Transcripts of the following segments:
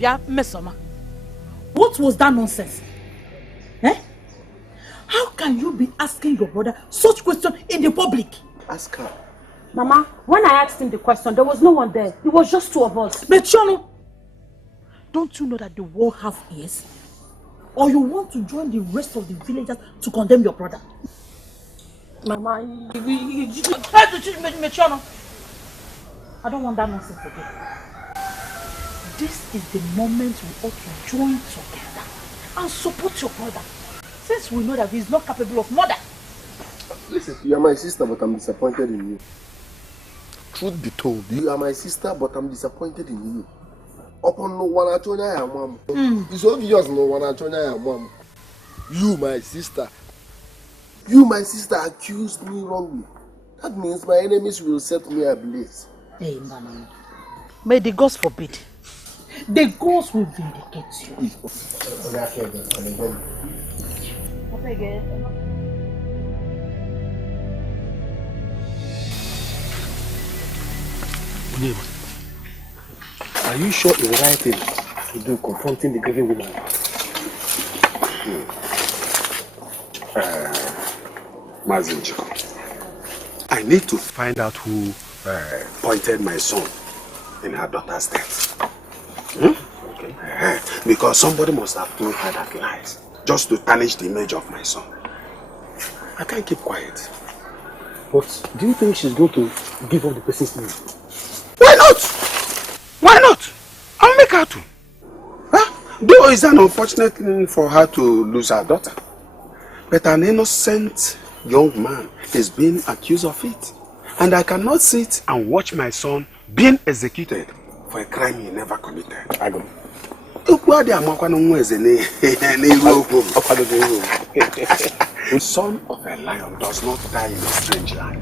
Yeah, Mesoma. What was that nonsense? Eh? How can you be asking your brother such question in the public? Ask her. Mama, when I asked him the question, there was no one there. It was just two of us. But Chono, don't you know that the world has ears? Or you want to join the rest of the villagers to condemn your brother? Mama, Chono, I don't want that nonsense again. This is the moment we ought to join together and support your brother, since we know that he is not capable of murder. Listen, you are my sister, but I'm disappointed in you. Truth be told, you are my sister, but I'm disappointed in you. Upon no one at mom. It's obvious no one at mom. You, my sister. You, my sister, accused me wrongly. That means my enemies will set me ablaze. Hey, man. May the gods forbid. The gods will vindicate you. Are you sure it's the right thing to do confronting the grieving woman? Mazinjo, I need to find out who pointed my son in her daughter's death. Okay. Because somebody must have told her that lies just to tarnish the image of my son. I can't keep quiet. But do you think she's going to give up the person's name? Why not? Why not? I'll make her to. Huh? Though it's an unfortunate thing for her to lose her daughter. But an innocent young man is being accused of it. And I cannot sit and watch my son being executed for a crime he never committed. I go. The son of a lion does not die in a strange land.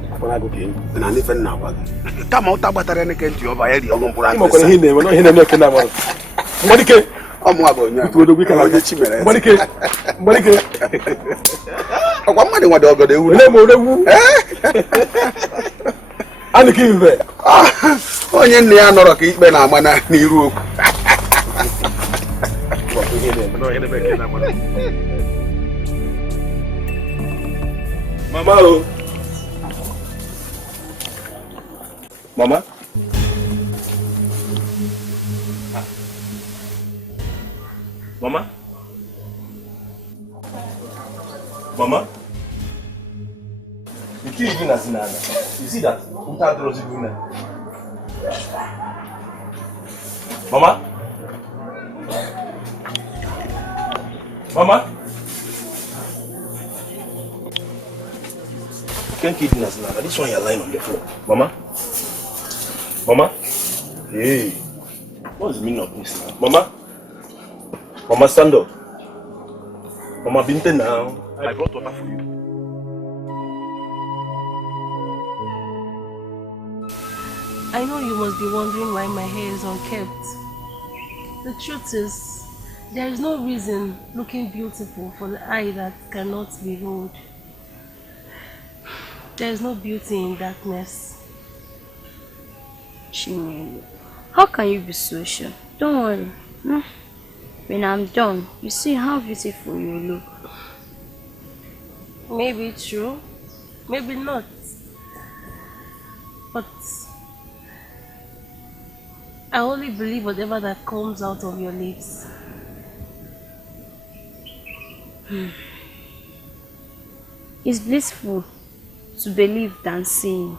And I never know about it. Come out about any can't you over here? You're going to put I'm going to go to the Mama, oh. Mama. Mama. Mama. You keep even as in Anna. You see that? Without Rosie doing that. Mama. Mama. You can't keep in as Nana. This one you're lying on the floor. Mama? Mama? Hey. What is the meaning of this now? Mama? Mama, stand up. Mama, Binte now. I brought water for you. I know you must be wondering why my hair is unkempt. The truth is, there is no reason looking beautiful for the eye that cannot behold. There is no beauty in darkness. Chinelo, how can you be so sure? Don't worry. No. When I'm done, you see how beautiful you look. Maybe true, maybe not. But I only believe whatever that comes out of your lips. It's blissful to believe than seeing.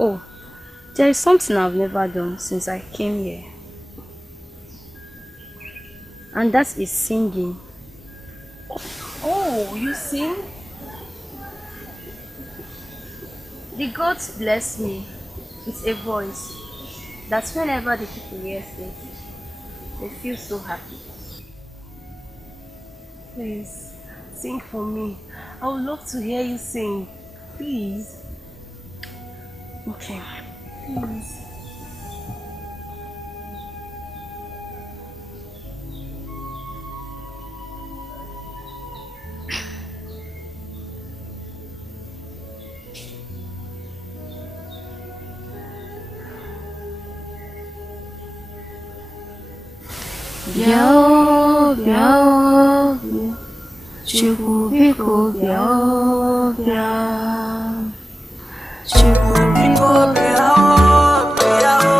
Oh, there is something I've never done since I came here. And that is singing. Oh, you sing? The gods bless me with a voice that whenever the people hear it, they feel so happy. Please, sing for me. I would love to hear you sing. Please. Okay. Please. Biao, biao, Chukwu biko biao, biao. Chukwu biko biao, biao.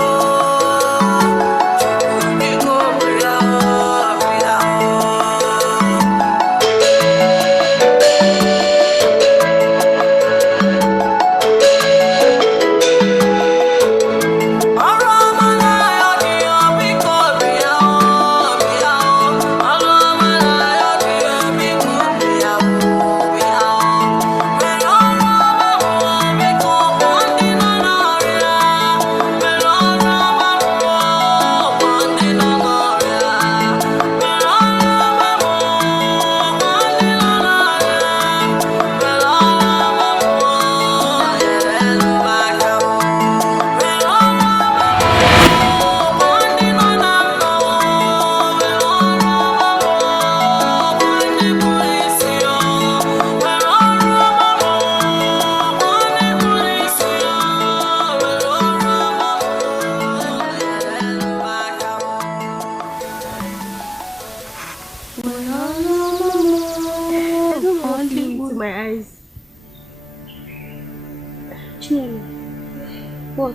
What?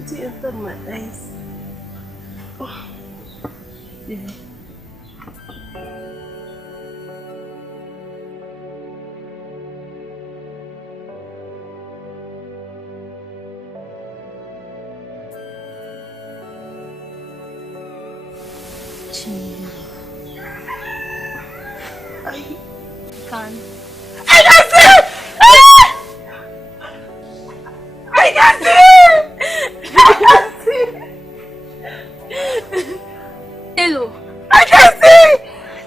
It entered my eyes. Oh. Yeah. I can't. I can see! I can see! I can see! Hello. I can see!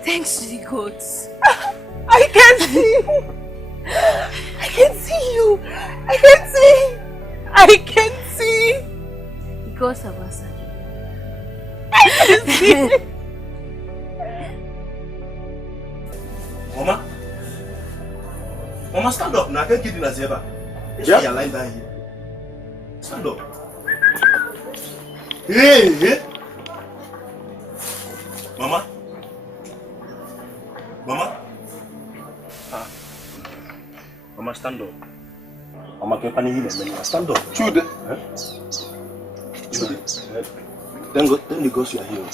Thanks to the gods. I can see! I can see you! I can see! I can see! The gods have answered you. I can see! Mama? Mama, stand up now. I can't get in as ever. Yeah. You're lying down here. Stand up. Hey, hey. Mama? Mama? Ah. Mama, stand up. Mama, can't panic in a stand up. Chude. Huh? Chude. Then the ghost you are here.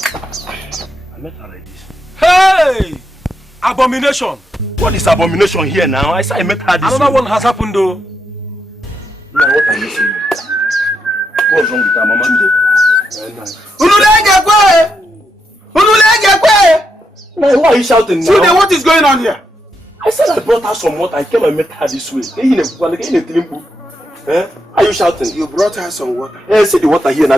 I met her like this. Hey! Abomination! What is abomination here now? I saw I met her this Another way. one has happened though. Now what are you saying? What's wrong with her, Mama? Now, why are you shouting now? Chude, what is going on here? I said I brought her some water. I came and met her this way. Eh? Are you shouting? You brought her some water. Eh, see the water here now.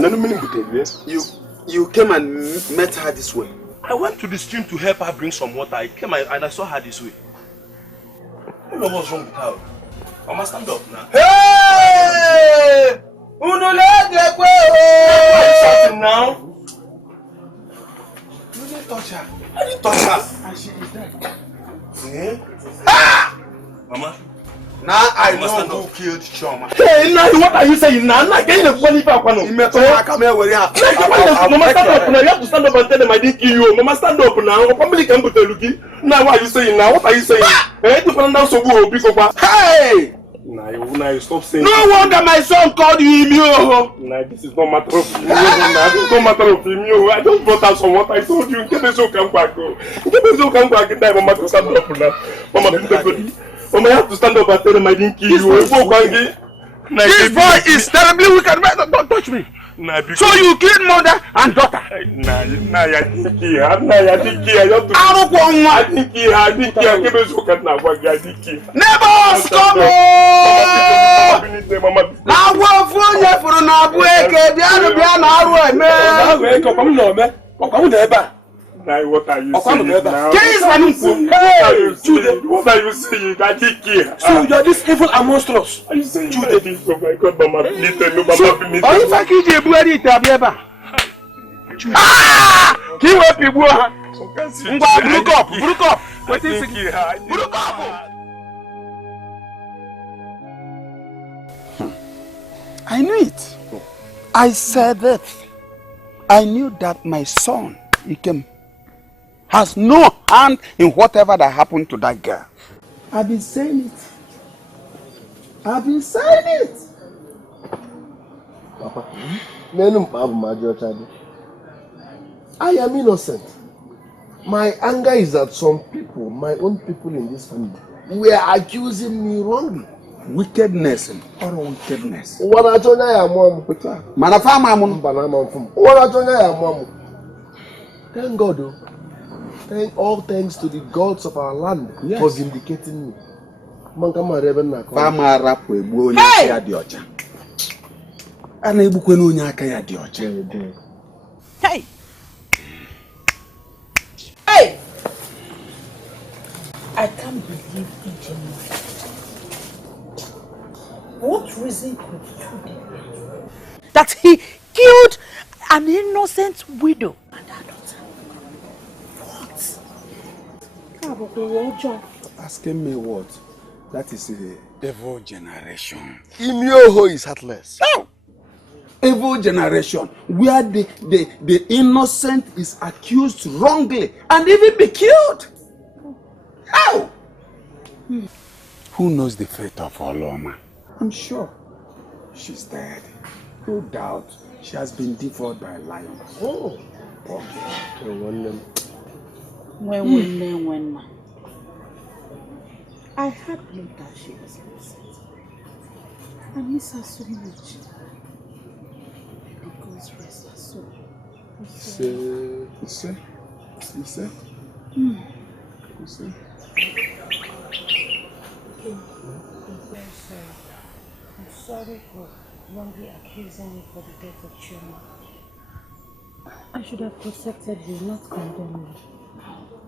You came and met her this way. I went to the stream to help her bring some water. I came and I saw her this way. I don't know what's wrong with her. Mama, stand up now. Hey! Why are you shouting now? You didn't touch her. I didn't touch her. And she is dead. Eh? Ah! Mama. Now I Mama, know stand who up. killed Choma. Hey, now what are you saying now? I'm not getting a funny back. Come here, where you are. Mama, stand up now. You have to stand up and tell them I didn't kill you. Mama, stand up now. Family can put a look. Now what are you saying now? What are you saying? Eh, to find out so good. Hey! Now stop saying. No wonder my son called you Emio. Nah, this is not matter of him. This is not matter of him. I just brought out some water. I told you, get the so come back. Get the so come back. Mama, to stand up now. Mama, Mama, you have to stand up and tell them I didn't kill you. This boy is terribly wicked. Don't touch me. Nah, So you killed mother and daughter. Nah, I didn't kill her. I didn't kill her. I didn't kill her. I didn't kill her. Get the so come back. I didn't kill her. Neighbors, come on! Now what for you for na bueke? Now what are you saying now? What are you saying? I didn't kill her. So you're this evil and monstrous. Are you saying this? Oh my God, Mama, please tell me, Mama, please. Are you fucking the bloody tabiaba? Ah! He will be one. Brook up. What is it? Brook up. I knew it. I said it. I knew that my son, he came has no hand in whatever that happened to that girl. I've been saying it. I've been saying it. Papa, I am innocent. My anger is that some people, my own people in this family, were accusing me wrongly. Wickedness or wickedness. Thank God, though. All thanks to the gods of our land for vindicating me. Hey! Hey! I can't believe Ijeoma. What reason could you do that he killed an innocent widow and her daughter? What? Asking me what? That is a evil generation. Imyoho is heartless. No! Evil generation where the innocent is accused wrongly and even be killed. How? Who knows the fate of Oloma? I'm sure she's dead. No doubt she has been devoured by a lion. Oh, When I had believed that she was innocent. I miss her so much. The gods rest her soul. You say? I'm very sorry. I'm sorry for wrongly accusing you for the death of Chioma. I should have protected you, not condemned you.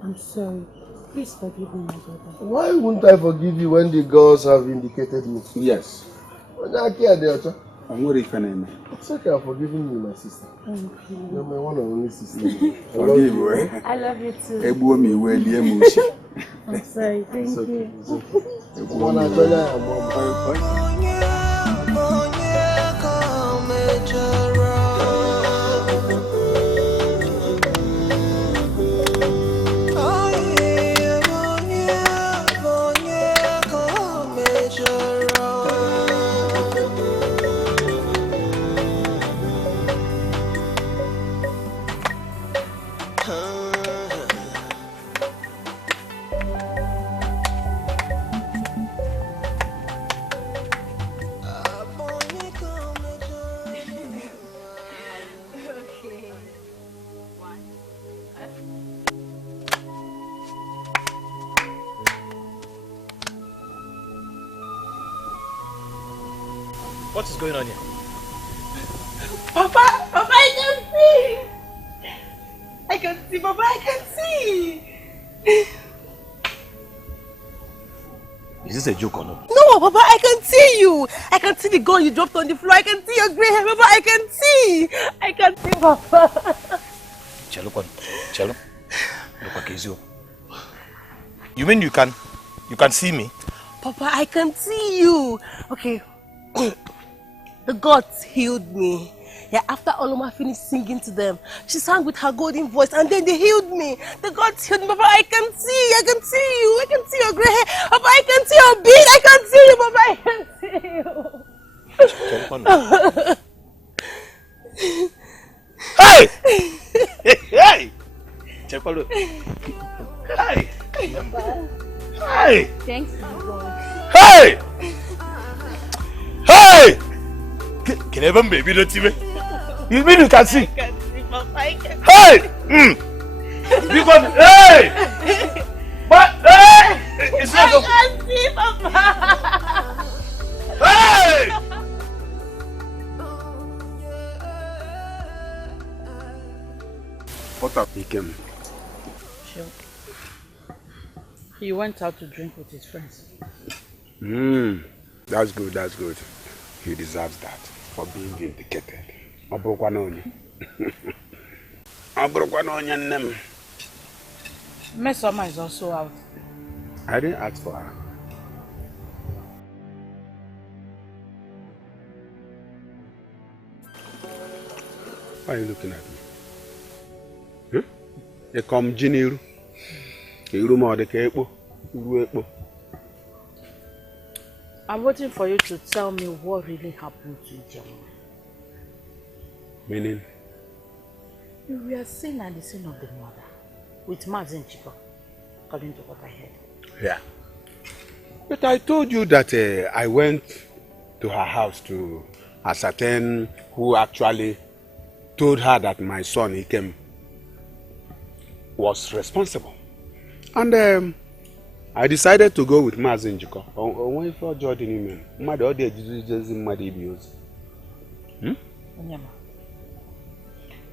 I'm sorry. Please forgive me, my brother. why wouldn't I forgive you when the gods have vindicated me? Yes. When I care, Deocha. I'm worried for name. It's okay, I'm forgiving you, my sister. Thank you. You're my one and only sister. Forgive you. I love you too. I'm sorry. Thank you. What is going on here? Papa, I can see! I can see, Papa, I can see! Is this a joke or not? No, Papa, I can see you. I can see the gun you dropped on the floor. I can see your grey hair, Papa. I can see. I can see, Papa. Chelo, look at Kezio. You mean you can see me? Papa, I can see you. Okay. The gods healed me. Yeah, after Oloma finished singing to them, she sang with her golden voice and then they healed me. The gods healed me, Papa. I can see you. I can see your grey hair. Papa, I can see your beard. I can see you, Papa. I can see you. Hey! Hey! Chepalo. Hey! Hey! Thanks to God. Hey! Hey! Can even baby don't see me? You mean you can see? I can see, Papa. I can see. Hey! Because hey! But hey! It's not I can see, Papa. Hey! What up, Ikem? Sure. He went out to drink with his friends. That's good. He deserves that for being vindicated. Mesoma is also out. I didn't ask for her. Why are you looking at me? You come Jiniru. I'm waiting for you to tell me what really happened to Jem. Meaning? You were seen at the scene of the murder with Mazin Chico, according to what I heard. Yeah. But I told you that I went to her house to ascertain who actually told her that my son, Ikem, was responsible. And I decided to go with Mazin Chico.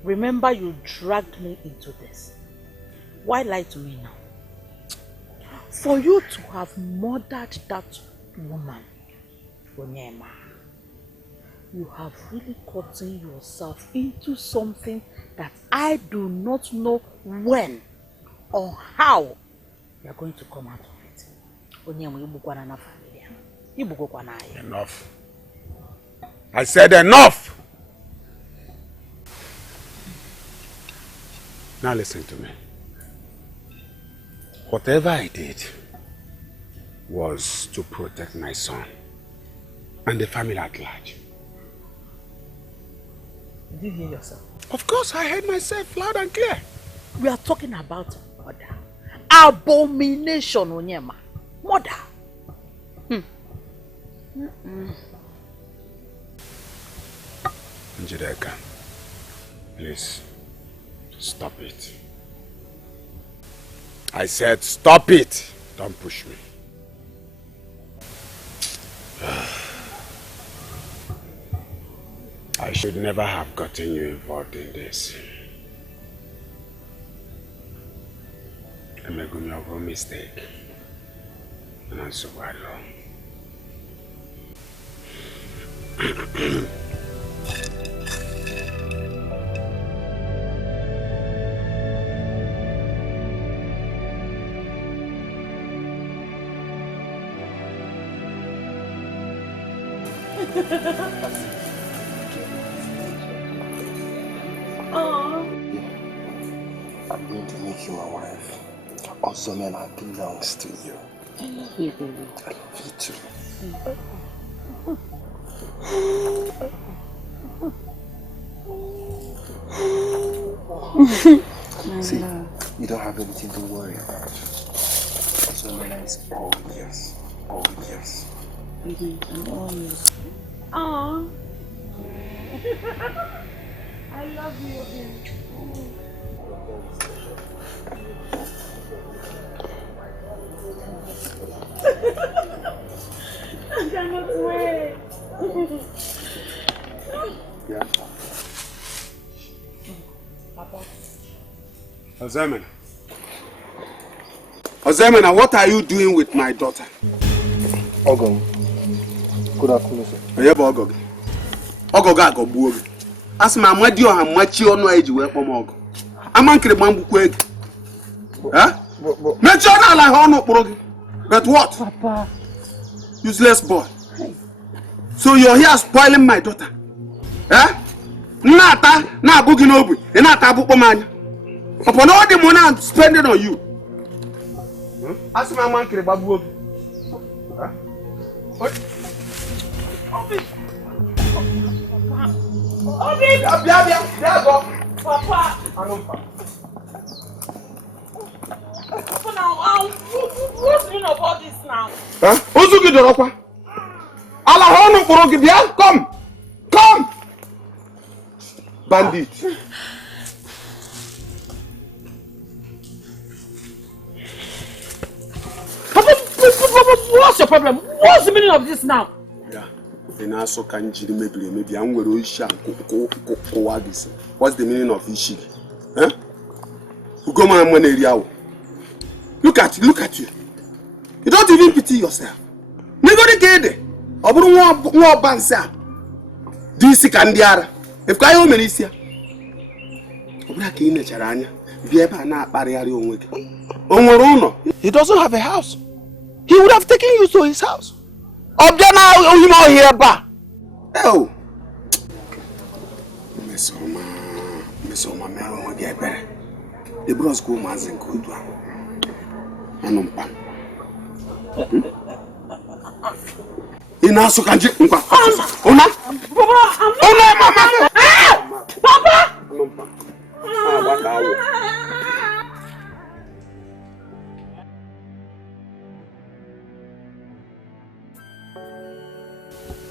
Remember, you dragged me into this. Why lie to me now? For you to have murdered that woman, Onyema, you have really gotten yourself into something that I do not know when or how you are going to come out of it. Onyema, enough. I said enough! Now listen to me. Whatever I did was to protect my son and the family at large. Did you hear yourself? Of course, I heard myself loud and clear. We are talking about murder. Abomination, Onyema. Murder. Njideka, please, stop it. I said stop it. Don't push me. I should never have gotten you involved in this. I made a mistake. And I'm so bad. I'm going to make you my wife. Also, man, I belongs to you. I love you, baby. I love you too. See, you don't have anything to worry about. Also, man, it's all yes. All yes. I'm all yours. Aww. I love you. I cannot wait. Yeah. Papa. Ozemena, what are you doing with my daughter? Ogo. Good afternoon, sir. Ogo. Ogo. As my mother and machi on my age, we are Ogo. I'm uncle Mambu Quake. Huh? But what? Papa. Useless boy. So you're here spoiling my daughter. Eh? Nata, na booking obi, and not a book man. Upon all the money I'm spending on you. Ask my man, Babu. What? Obi! Papa! Papa, now, what's the meaning of all this now? Huh? Who's looking at the Allah, come! Come! Bandit! Papa, what's your problem? What's the meaning of this now? Yeah. And also can maybe I'm going to Isha. What's the meaning of Ishi? Huh? Look at you. You don't even pity yourself. You go to get it. I don't want bansa. This candiara. If Kayo Melissa. He doesn't have a house. He would have taken you to his house. Oh. Miss Oma, the bros go Mazin. Anumpa. Ina so kanji nkwa. Una? Una mama. Papa. Anumpa. What are you?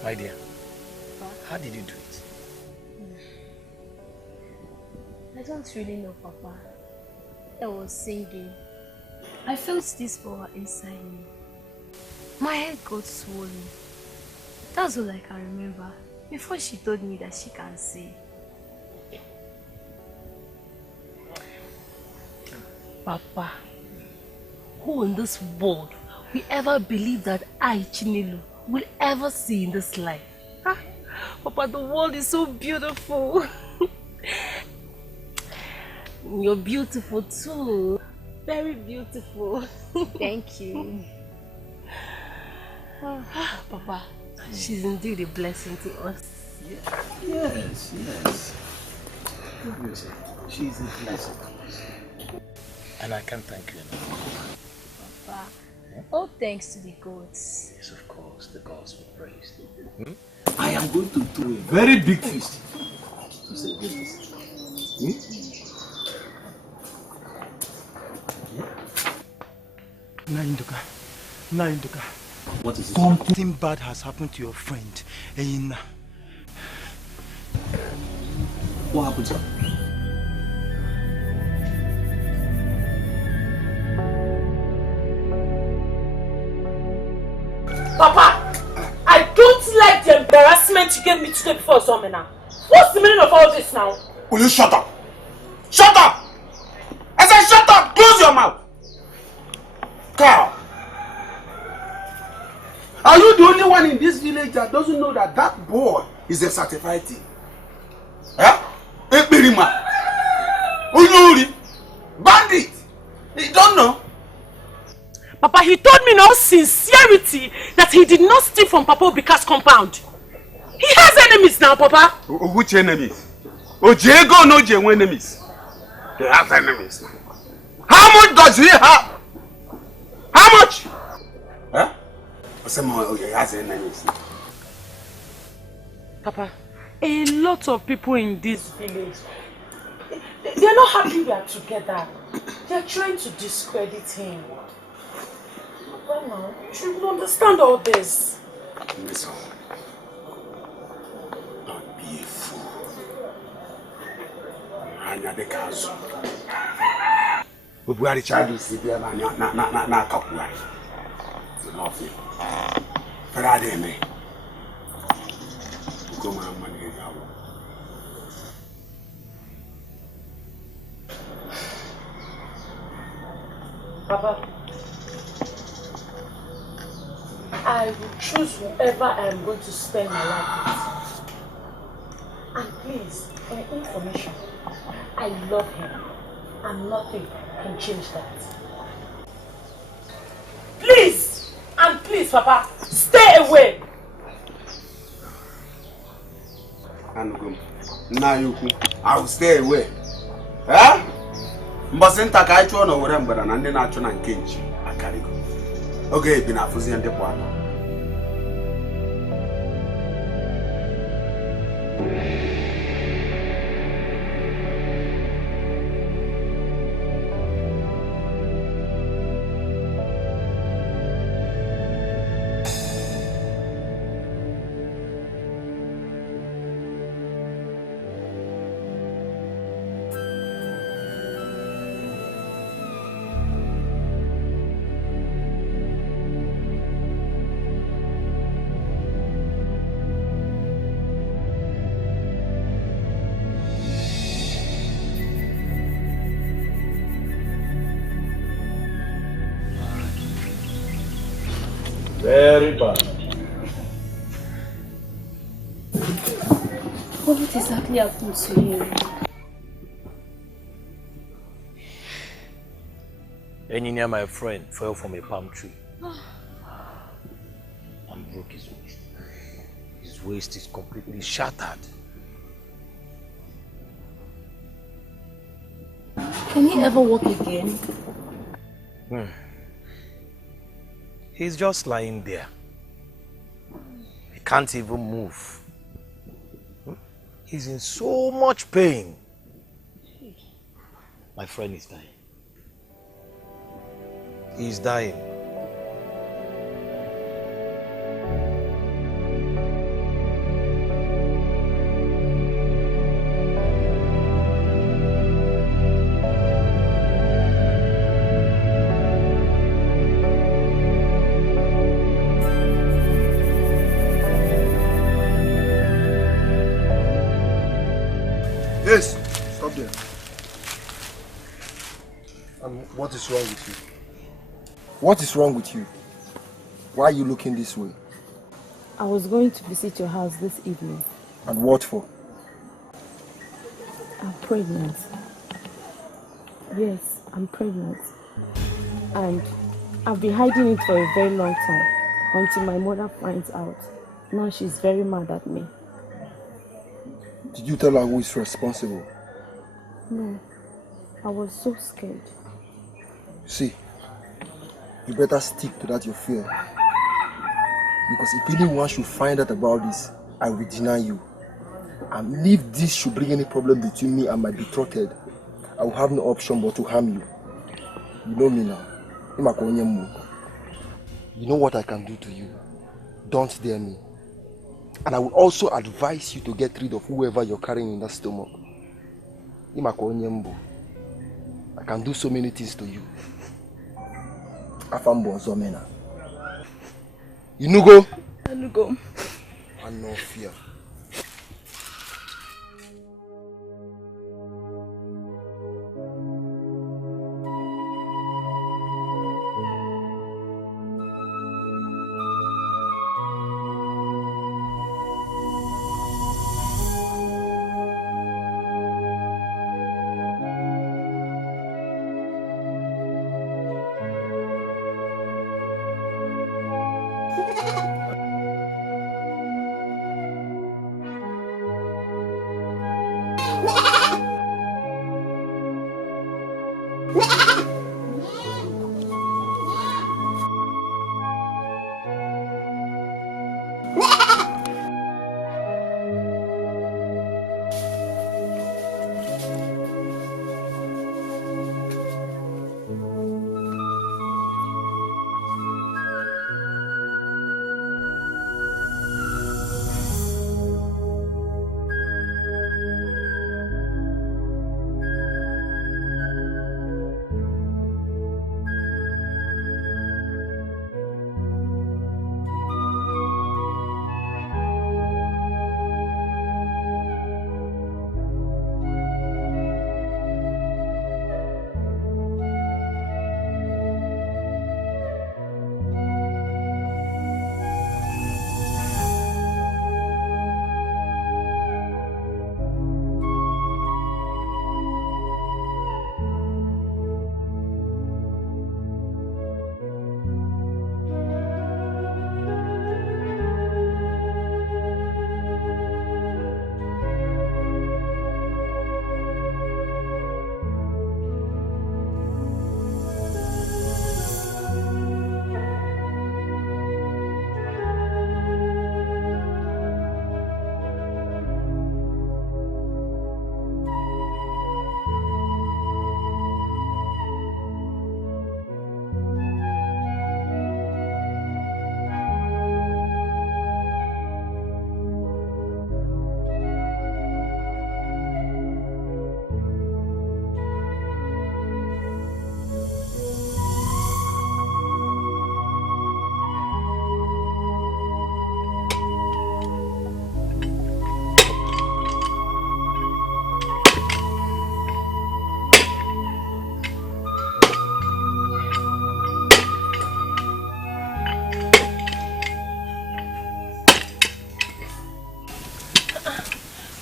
My dear, how did you do it? I don't really know, Papa. I was singing. I felt this power inside me. My head got swollen. That's all I can remember. Before she told me that she can see. Papa, who in this world will ever believe that I, Chinelo, will ever see in this life? Huh? Papa, the world is so beautiful. You're beautiful too. Very beautiful. Thank you. Papa, she's indeed a blessing to us. Yes. She's a blessing. And I can't thank you enough. Papa, all thanks to the gods. Yes, of course, the gods will praise. I am going to do a very big feast to celebrate this. Nainduka. What is it? Something bad has happened to your friend, Eina. What happened to her? Papa, I don't like the embarrassment you gave me today before Zomina. What's the meaning of all this now? Will you shut up? Shut up! I said shut up! Close your mouth! Cow! Are you the only one in this village that doesn't know that that boy is a certified thief? Eh? Ekperima! Unyuri! Bandit! You don't know? Papa, he told me in all sincerity that he did not steal from Papa Obika's compound. He has enemies now, Papa. Which enemies? Ojego no Jewe enemies. He has enemies. How much does he have? How much? Huh? He has enemies. Papa, a lot of people in this village, they're not happy we are together. They're trying to discredit him. Well, now, you should understand all this. Listen. Don't be a fool. Anya de kazu. We are the child who sit there na kapuai. You love him. Friday me. Go my money now. Papa, I will choose whoever I am going to spend my life with. And please, for information, I love him and nothing can change that. Please! And please, Papa, stay away! I will stay away. Huh? Mbasenta ka icho no wore mbara na ndi na acho na nkenchi akarigo. Okay, bi na afuzi ndi kwa. Very bad. What exactly happened to you? Engineer, my friend, fell from a palm tree and broke his waist. His waist is completely shattered. Can he ever walk again? He's just lying there. He can't even move. He's in so much pain. My friend is dying. He's dying. Yes, stop there. And what is wrong with you? What is wrong with you? Why are you looking this way? I was going to visit your house this evening. And what for? I'm pregnant. Yes, I'm pregnant. And I've been hiding it for a very long time until my mother finds out. Now she's very mad at me. Did you tell her who is responsible? No, I was so scared. See, you better stick to that you fear. Because if anyone should find out about this, I will deny you. And if this should bring any problem between me and my betrothed, I will have no option but to harm you. You know me now. You know what I can do to you. Don't dare me. And I will also advise you to get rid of whoever you're carrying in that stomach. I can do so many things to you. Afambo Zomena. You know go? I know go. And no fear.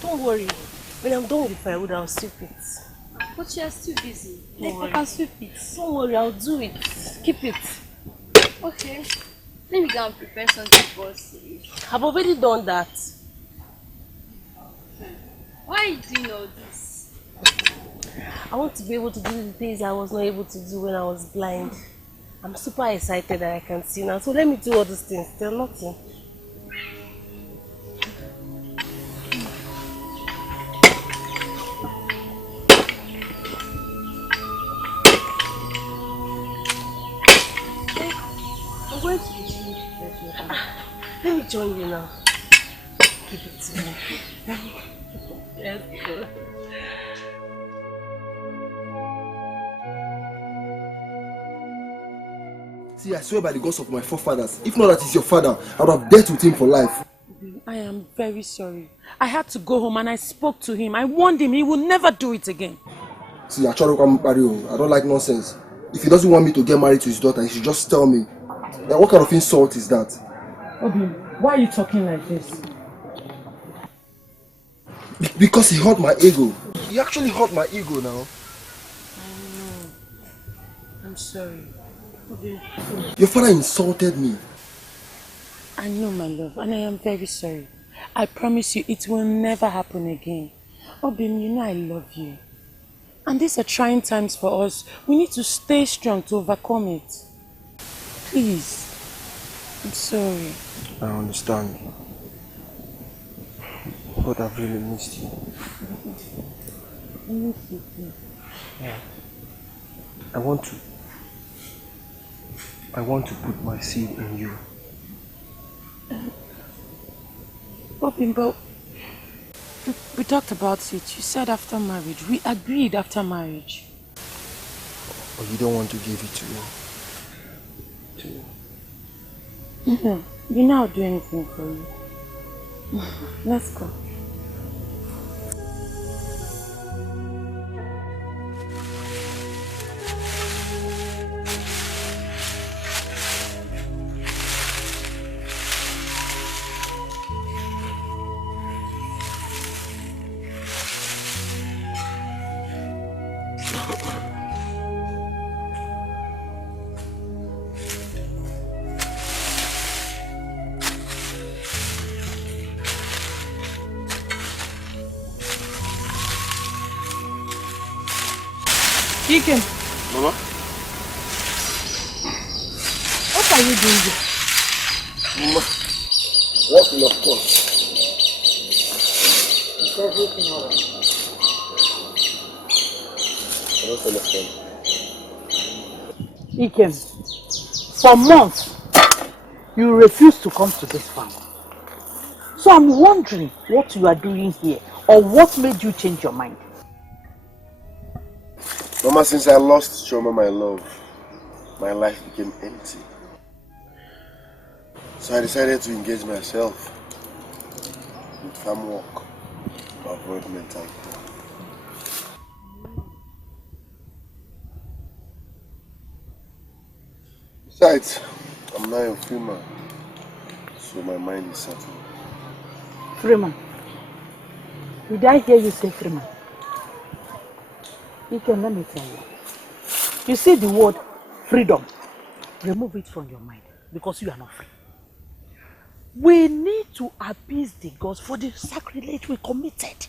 Don't worry. When I'm done with the firewood, I'll sweep it. But you're still busy. Don't I can sweep it. Don't worry, I'll do it. Keep it. Okay. Let me go and prepare something for us. I've already done that. Why are you doing all this? I want to be able to do the things I was not able to do when I was blind. I'm super excited that I can see now. So let me do all these things. They're nothing. I'm going to be sleep. Let me join you now. Give it to me. Let's go. See, I swear by the gods of my forefathers, if not that he's your father, I would have dealt with him for life. I am very sorry. I had to go home and I spoke to him. I warned him he will never do it again. See, I don't like nonsense. If he doesn't want me to get married to his daughter, he should just tell me. Now, what kind of insult is that? Obi, why are you talking like this? Because he hurt my ego. He actually hurt my ego now. I know. I'm sorry. Obi. Your father insulted me. I know, my love, and I am very sorry. I promise you it will never happen again. Obim, you know I love you. And these are trying times for us. We need to stay strong to overcome it. Please. I'm sorry. I understand. But I've really missed you. I miss you too. Yeah. I want to put my seed in you. Obim, but we talked about it. You said after marriage. We agreed after marriage. Or you don't want to give it to me? No, you know I'll do anything for you. Let's go. Ike. Mama? What are you doing here? Mama, walking of course. Is everything alright? I don't understand. Ike, for months, you refuse to come to this farm. So I'm wondering what you are doing here or what made you change your mind. Mama, since I lost Chioma, my love, my life became empty. So I decided to engage myself in farm work to avoid mental pain. Besides, I'm now a free man, so my mind is settled. Freeman. Did I hear you say Freeman? Ike, let me tell you. You see the word freedom. Remove it from your mind because you are not free. We need to appease the gods for the sacrilege we committed.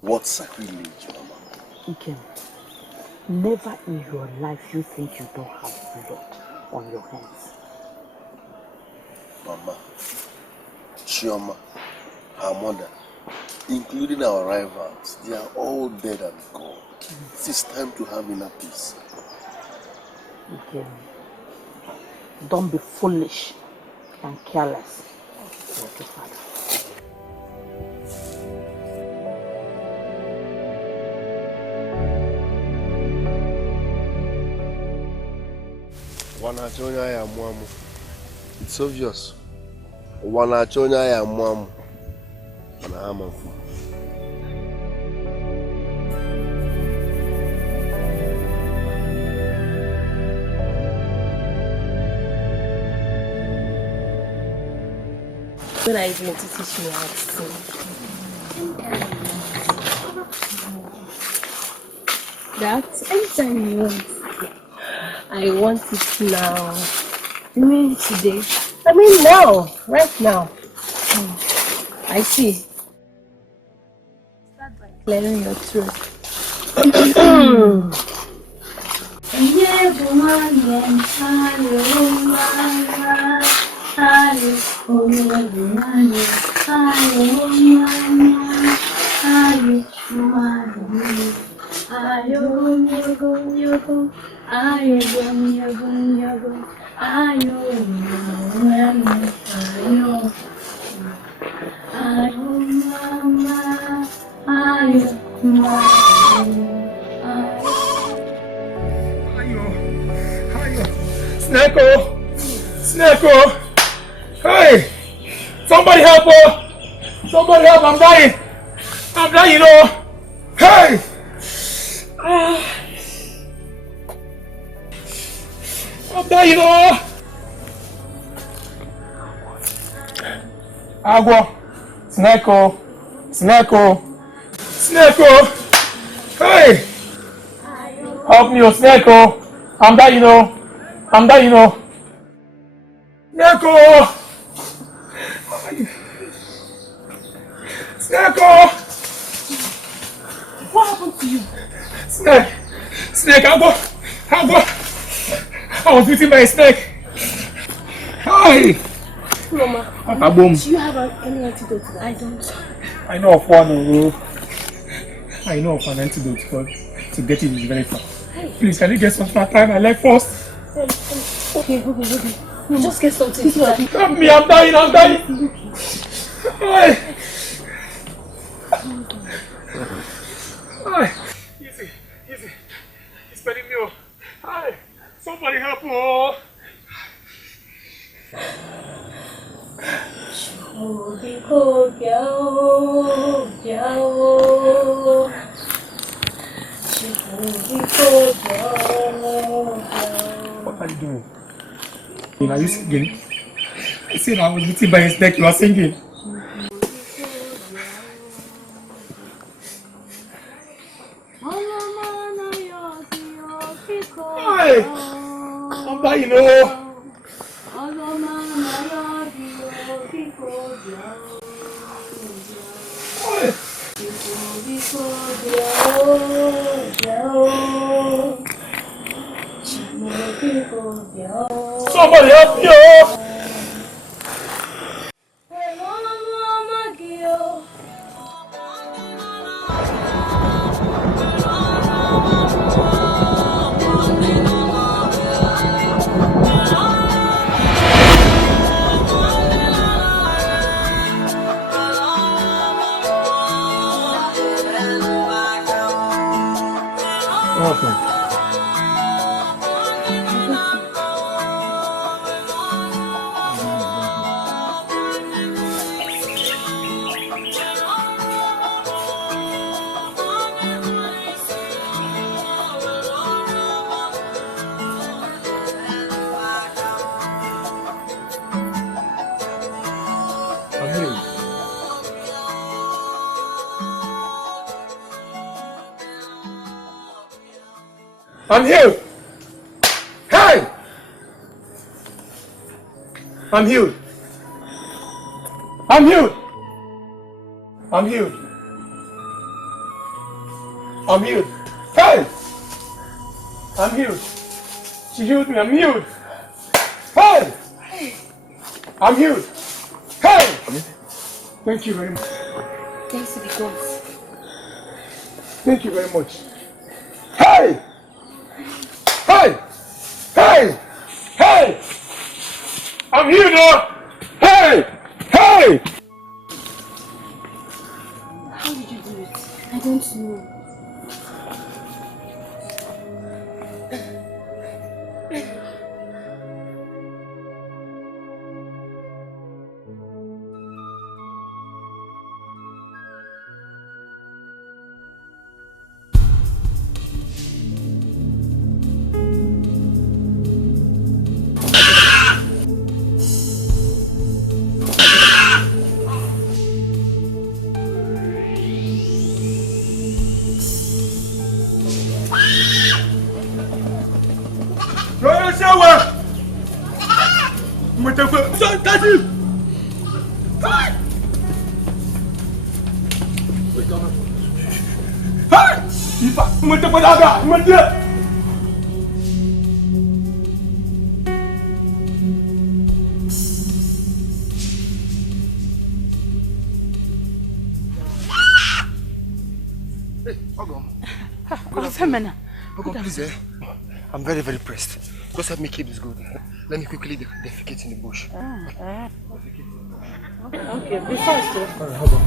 What sacrilege, Mama? Ike, never in your life you think you don't have blood on your hands. Mama, Chioma, her mother, including our rivals, they are all dead and gone. It is time to have inner peace. Ike, don't be foolish and careless like your father. It's obvious. Wanachonya ya mwamu. Wanahama mfu. When are you going to teach me how to sing? That anytime you want. I want it now. You mean today? I mean now, right now. I see. Start by clearing your throat. Snacko! Snacko! Hey! Somebody help her! Somebody help! I'm dying! I'm dying, you know! Hey! I'm dying, you know! Agua! Snacko! Snacko! Snacko! Hey! Help me, Snacko! I'm dying, you know! I'm dying, you know! Snacko! Snacko! What happened to you? Snake, Agua! I was beaten by a snake! Hi! Mama, do you have any antidote to that? I don't. I know of one, I know of an antidote, but to get it is very far. Please, can you get some for my time? I like first. Okay. Just get something. Help me, I'm dying. Hi! Easy. It's burning me. Hi! Somebody help me. What are you doing? Are you singing? I said I was beaten by a snake, you are singing. Hi! I'm dying, oh! Somebody help me! I'm healed. Hey! I'm healed. I'm healed. I'm healed. I'm healed. Hey! I'm healed. She healed me. I'm healed. Hey! I'm healed. Hey! Thank you very much. Thanks to the gods. Thank you very much. Hey! Hey! Hey! Hey! I'm here now! Hey! Hey! How did you do it? I don't know. Please, I'm very, very pressed. Just help me keep this good. Let me quickly defecate in the bush. Okay, be fast. Alright, hold on.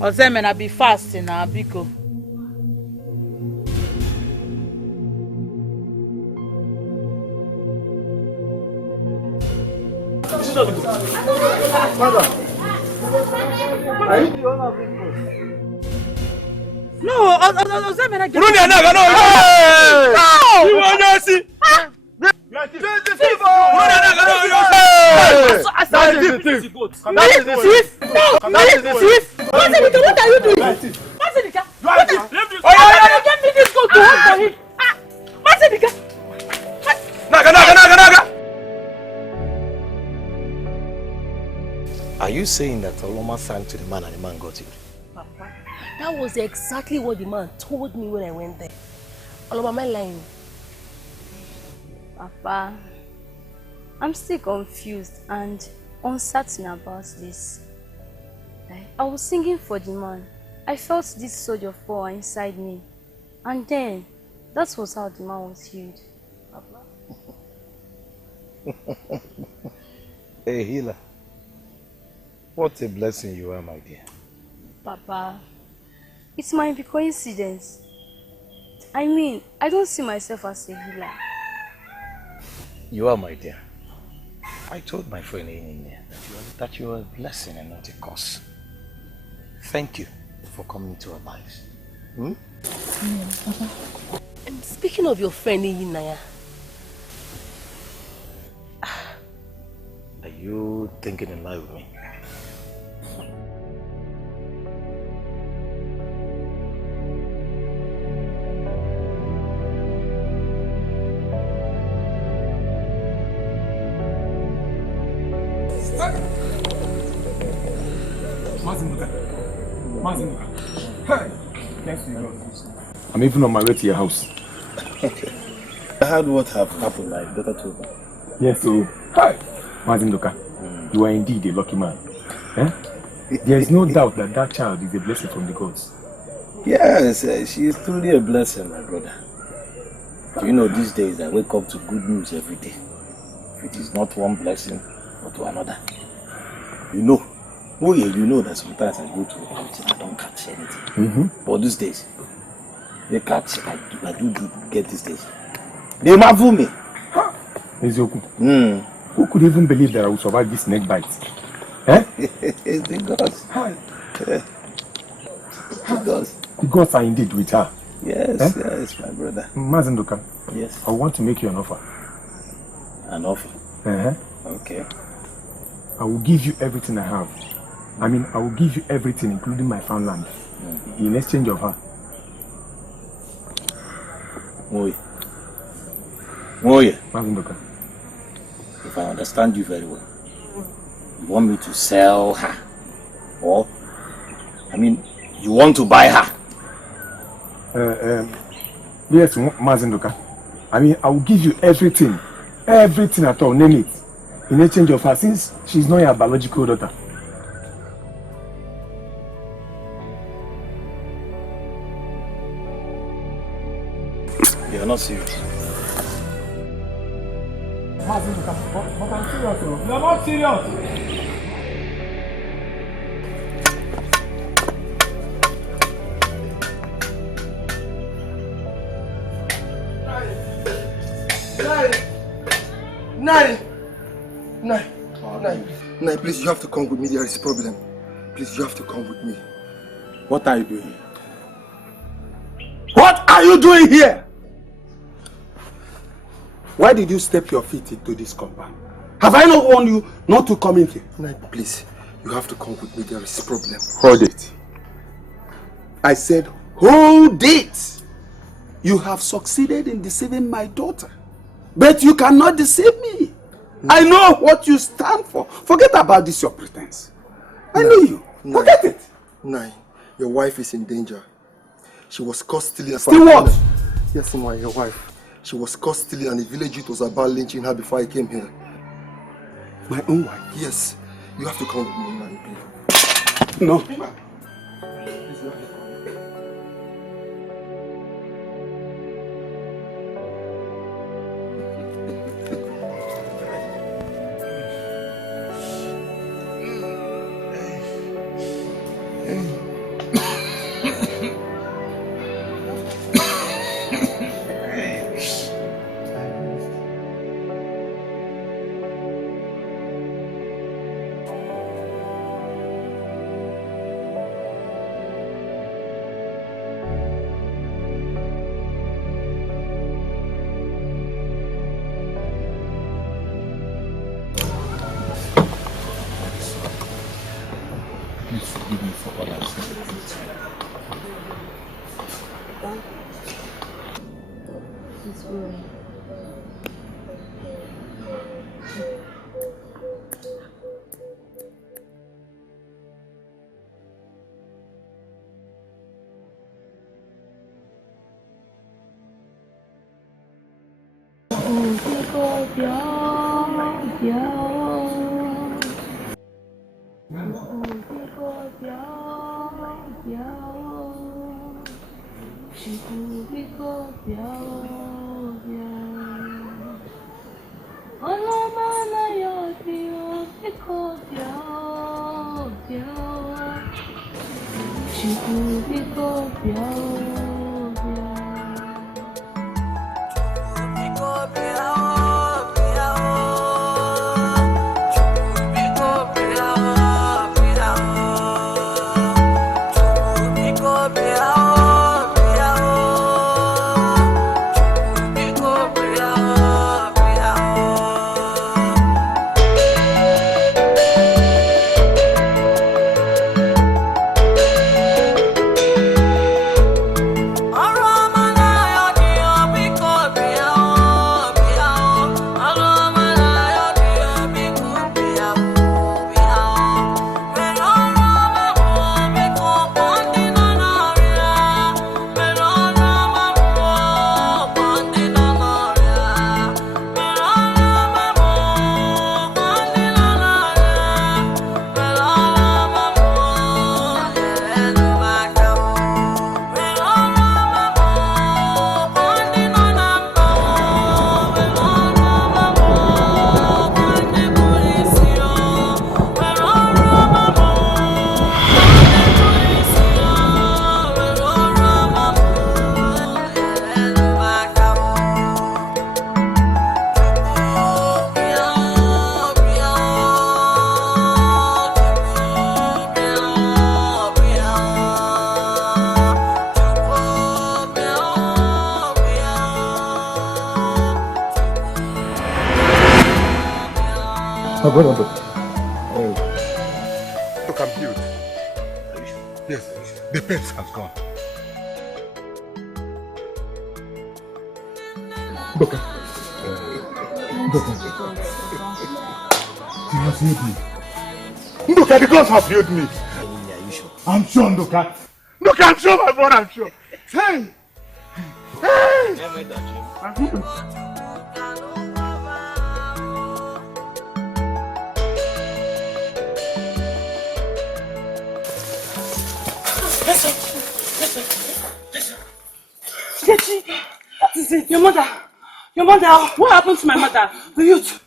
Ozemena, be fast now, Biko. No, Ozemena, get out. No! You want to see? What are you doing? Get me this goat to hold for him. Naga. Are you saying that Oloma sang to the man and the man got you? Papa, that was exactly what the man told me when I went there. Oloma, am I lying? Papa, I'm still confused and uncertain about this. I was singing for the man. I felt this surge of power inside me. And then, that was how the man was healed. Papa. Hey, healer. What a blessing you are, my dear. Papa, it might be coincidence. I mean, I don't see myself as a healer. You are, my dear. I told my friend that you are a blessing and not a curse. Thank you for coming to our lives. Papa. And speaking of your friend Naya, are you thinking in line with me? I'm even on my way to your house. Okay. I heard what have happened, my daughter told me. Yes, so, hi, Mazindoka, you are indeed a lucky man. Eh? There is no doubt that that child is a blessing from the gods. Yes, she is truly a blessing, my brother. You know, these days I wake up to good news every day. If it is not one blessing, but to another. You know, you know that sometimes I go to a hunting, I don't catch anything. But these days, the catch I do get these days. They marvel me. Ezoku, who could even believe that I would survive this snake bite? Eh? It's the gods. The gods. The gods are indeed with her. Yes, yes, my brother. Mazindoka, yes. I want to make you an offer. An offer? Okay. I will give you everything I have. I mean, I will give you everything, including my farmland, in exchange of her. Moye. Mazindoka. If I understand you very well, you want me to sell her? Or, I mean, you want to buy her? Yes, Mazindoka. I mean, I will give you everything. Everything at all, name it. In exchange of her, since she's not your biological daughter. You're not serious. Mazindoka, but I'm serious. You're not serious. Nine, please, you have to come with me. There is a problem. Please, you have to come with me. What are you doing here? What are you doing here? Why did you step your feet into this compound? Have I not warned you not to come in here? Nine, please, you have to come with me. There is a problem. Hold it. I said, hold it. You have succeeded in deceiving my daughter. But you cannot deceive me. I know what you stand for. Forget about this, your pretense. I know you. Forget it. Nine, your wife is in danger. She was caught stealing. Still what? Yes, my your wife. She was caught stealing and the village youth was about lynching her before I came here. My own wife? Yes. You have to come with me now, please. No. Look, I'm healed. Yes, the pet has gone. Doctor. You have healed me. Look, the gods have healed me. I'm sure, Ndoka. Look, I'm sure, my brother, I'm sure. Hey! Hey! I'm healed. Sketchy, what is it? Your mother. What happened to my mother? The youth.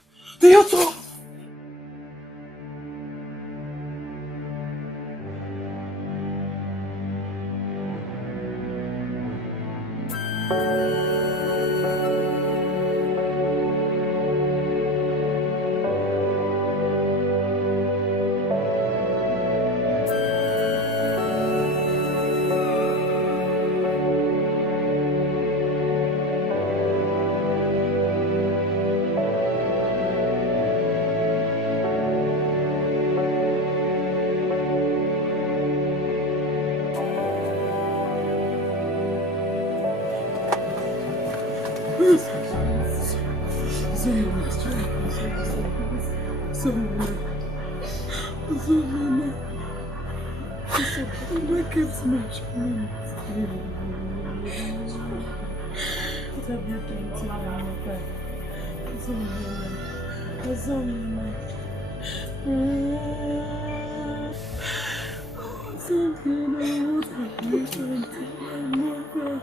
Why keeps mentioning it? What have you done to my mother? Azumina. Azumina, what have you done to my mother?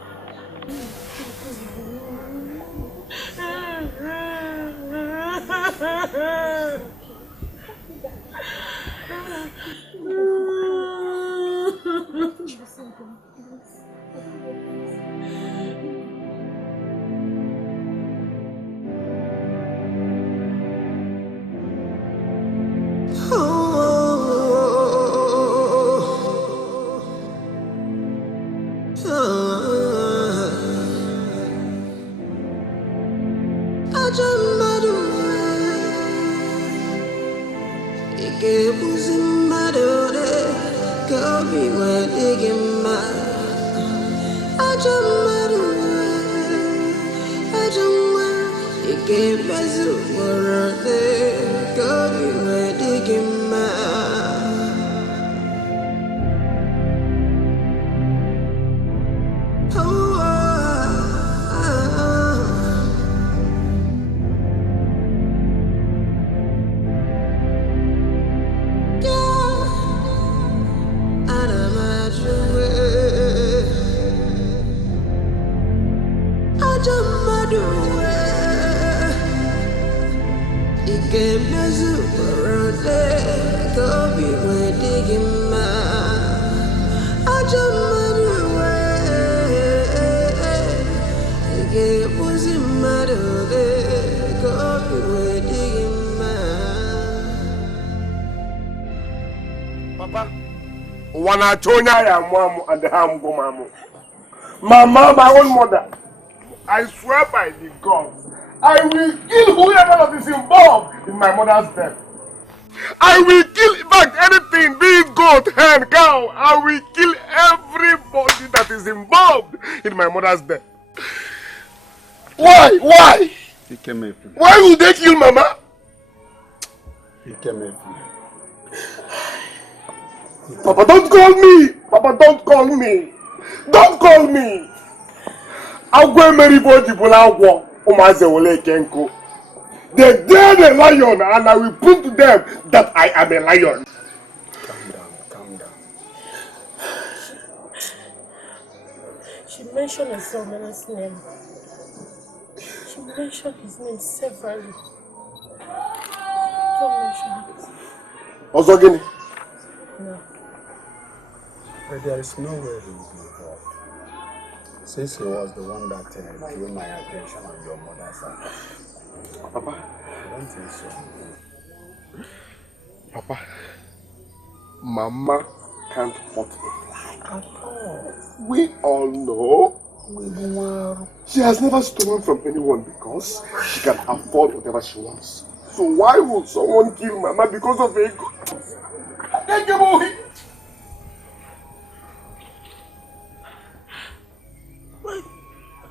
And the ham go mamu. Mama, my own mother. I swear by the gods, I will kill whoever is involved in my mother's death. I will kill, in fact, anything, be it goat, hen, cow. I will kill everybody that is involved in my mother's death. Why? Why? He came here. Why would they kill Mama? He came here. Papa, don't call me! Papa, don't call me! Don't call me! I'll go and marry Bojibula Umazewole Kenko. They dare the lion, and I will prove to them that I am a lion. Calm down, calm down. She mentioned a someone's name. She mentioned his name severally. Don't mention it. Ozogini? No. But there is no way he will be involved. Since he was the one that drew my attention on your mother's side. Papa? I don't think so. Papa, Mama can't hurt a fly. At all. We all know she has never stolen from anyone because she can afford whatever she wants. So why would someone kill Mama because of a goat?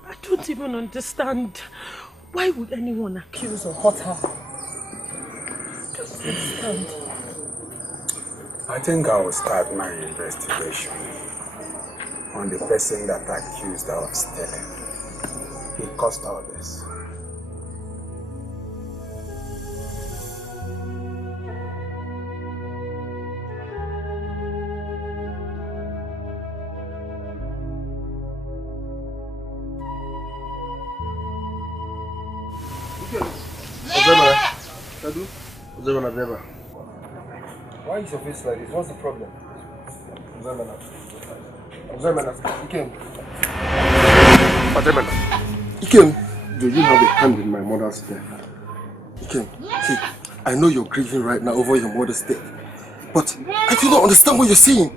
I don't even understand. Why would anyone accuse or hurt her? I don't understand. I think I will start my investigation on the person that accused her of stealing. He caused all this. Why is your face like this? What's the problem? Ikem, do you have a hand in my mother's death? Ikem, see, I know you're grieving right now over your mother's death, but I do not understand what you're saying.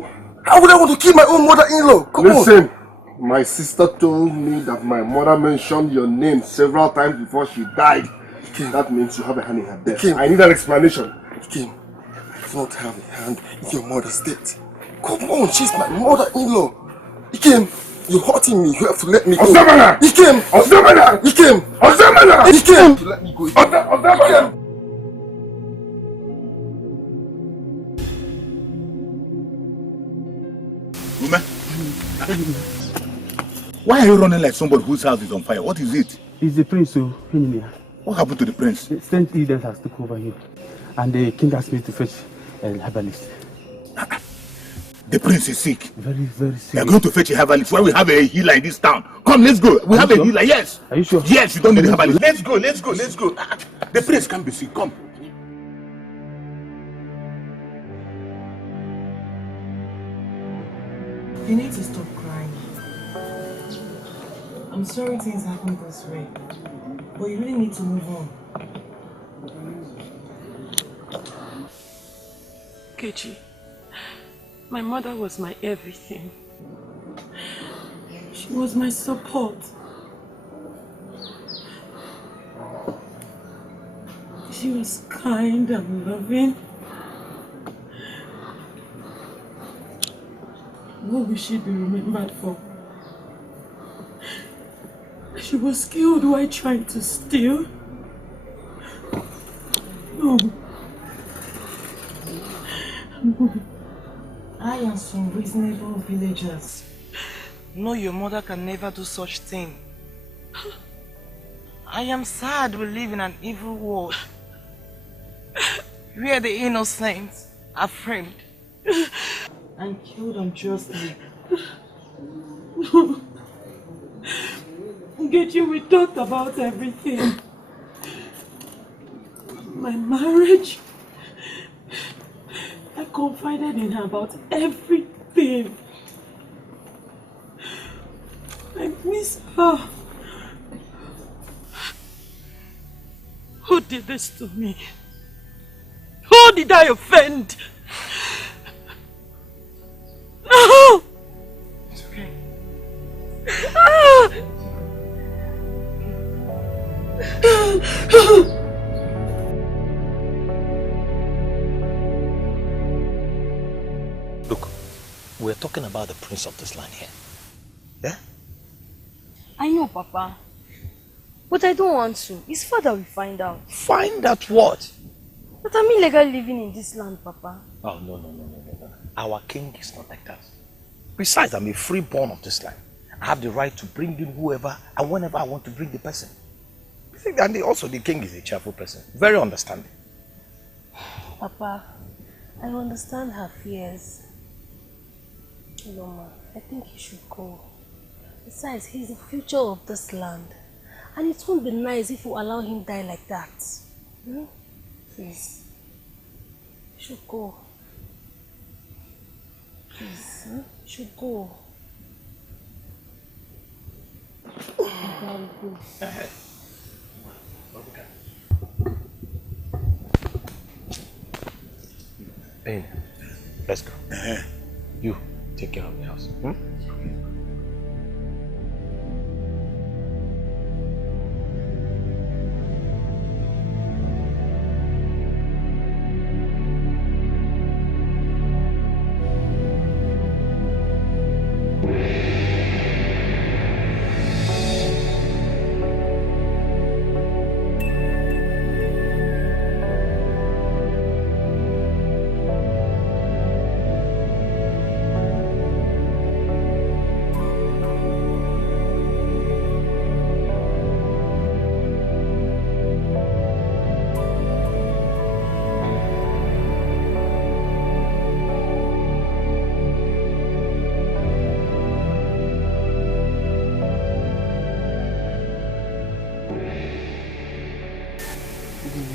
How would I want to kill my own mother-in-law? Listen, my sister told me that my mother mentioned your name several times before she died. Ikem, that means you have a hand in her death. Ikem, I need an explanation. Ikem, I do not have a hand in your mother's death. Come on, she's my mother-in-law. Ikem, you're hurting me. You have to let me go. Ozemana! Ikem! Ozemana! Ikem! Ozemana! Ikem! To let me go. Ozemana! Woman. Why are you running like somebody whose house is on fire? What is it? It's the prince, so what happened to the prince? Saint Eden has took over him, and the king asked me to fetch a herbalist. The prince is sick. Very, very sick. They are going to fetch a herbalist. Why we have a healer in this town? Come, let's go. We have a healer. Yes. Are you sure? Yes, you don't need a herbalist. Let's go. The prince can't be sick. Come. You need to stop crying. I'm sorry things happened this way, but you really need to move on. Kechi, my mother was my everything. She was my support. She was kind and loving. What will she be remembered for? She was killed while trying to steal? No. I and some reasonable villagers No, your mother can never do such thing. I am sad we live in an evil world where the innocent are framed and killed unjustly. Nkechi, we talked about everything. My marriage. I confided in her about everything. I miss her. Who did this to me? Who did I offend? No! It's okay. Look, we're talking about the prince of this land here. Yeah? I know, Papa. But I don't want to. It's father will find out. Find out what? But I'm illegally living in this land, Papa. Oh, no. Our king is not like that. Besides, I'm a freeborn of this land. I have the right to bring in whoever and whenever I want to bring the person. And also, the king is a cheerful person. Very understanding. Papa, I understand her fears. Loma, I think he should go. Besides, he's the future of this land. And it won't be nice if we allow him die like that. Hmm? Please. You should go. Please. Hmm? You should go. Hey, let's go. You take care of the house. Hmm?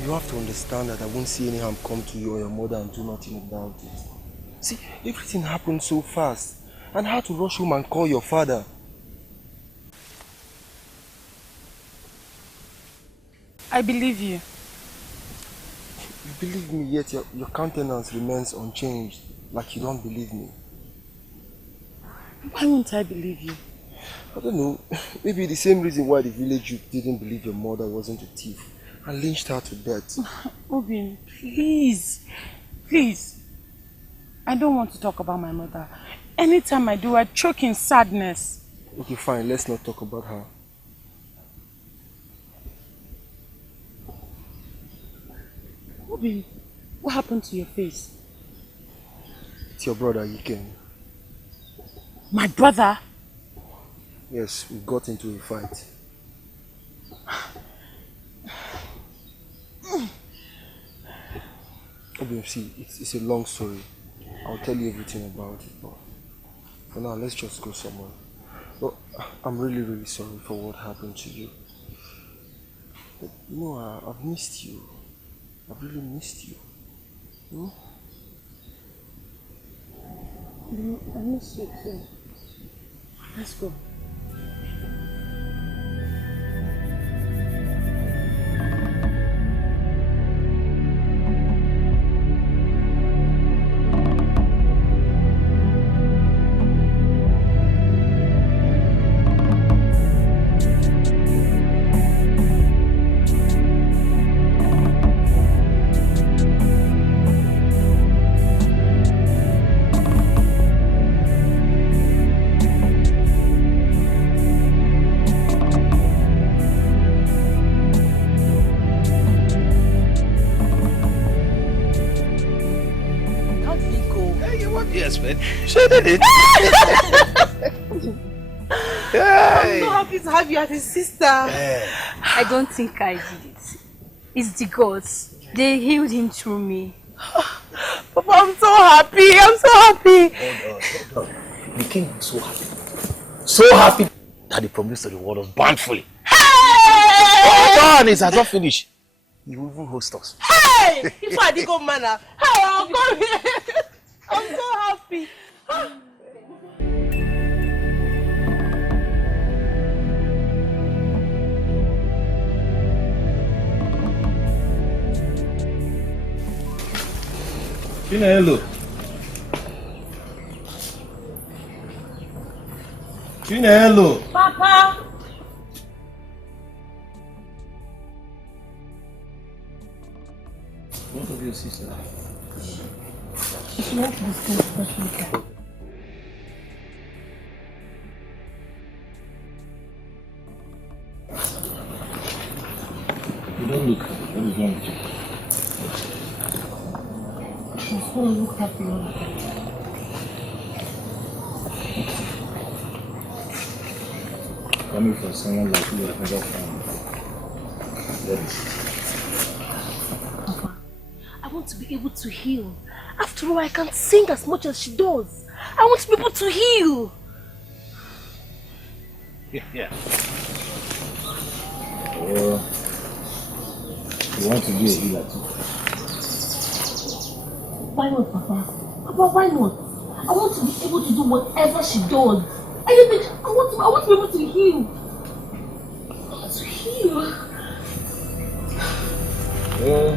You have to understand that I won't see any harm come to you or your mother and do nothing about it. See, everything happened so fast, and I had to rush home and call your father. I believe you. You believe me, yet your countenance remains unchanged, like you don't believe me. Why won't I believe you? I don't know, maybe the same reason why the village youth didn't believe your mother wasn't a thief and lynched her to death. Obin, please. Please. I don't want to talk about my mother. Anytime I do, I choke in sadness. Okay, fine, let's not talk about her. Obin, what happened to your face? It's your brother, Yiken. My brother? Yes, we got into a fight. Okay, see, it's a long story. I'll tell you everything about it, but for now, let's just go somewhere. But I'm really, really sorry for what happened to you. But, you know, I've missed you. I've really missed you. Hmm? I miss you too. Let's go. She did it. I'm so happy to have you as a sister. I don't think I did it. It's the gods. They healed him through me. Papa, I'm so happy. I'm so happy. Hold on. The king was so happy. So happy that the promise to the world was bountifully. Hold on, it has not finished. You will even host us. Hey! If I did go manner, hey, I'll come here. I'm so happy. Chinelo. Chinelo. Papa. What of your sister? She left the school special. You don't look happy. What is wrong with you? She's going to look happy all the time. Coming from someone like you, I've never found. What is it? Papa, I want to be able to heal. After all, I can't sing as much as she does. I want to be able to heal. Yeah. Or you want to be a healer too? Why not, Papa? Papa, why not? I want to be able to do whatever she does. Anything. I want to be able to heal. I want to heal. Well,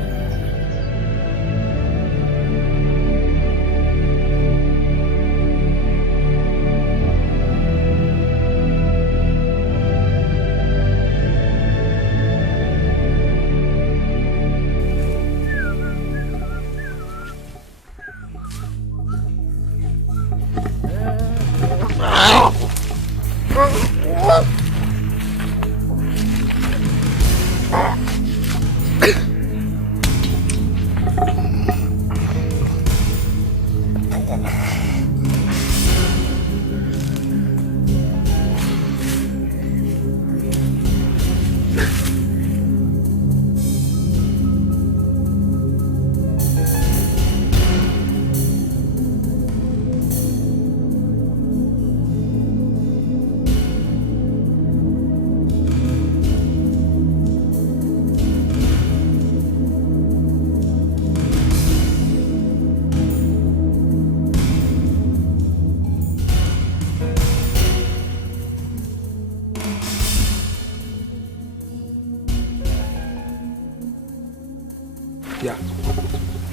Yeah.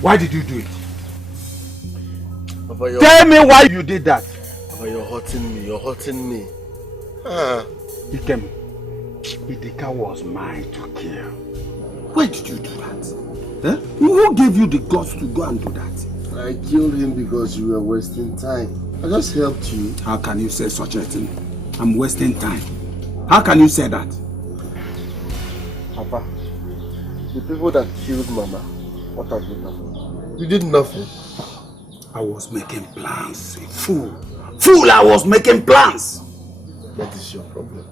Why did you do it? Papa, tell me why you did that. Papa, you're hurting me. You're hurting me. Ikem, Idika was mine to kill. Why did you do that? Who gave you the guts to go and do that? I killed him because you were wasting time. I just helped you. How can you say such a thing? I'm wasting time. How can you say that? Papa, the people that killed Mama, what have you done? You did nothing. I was making plans. A fool. Fool, I was making plans. That is your problem.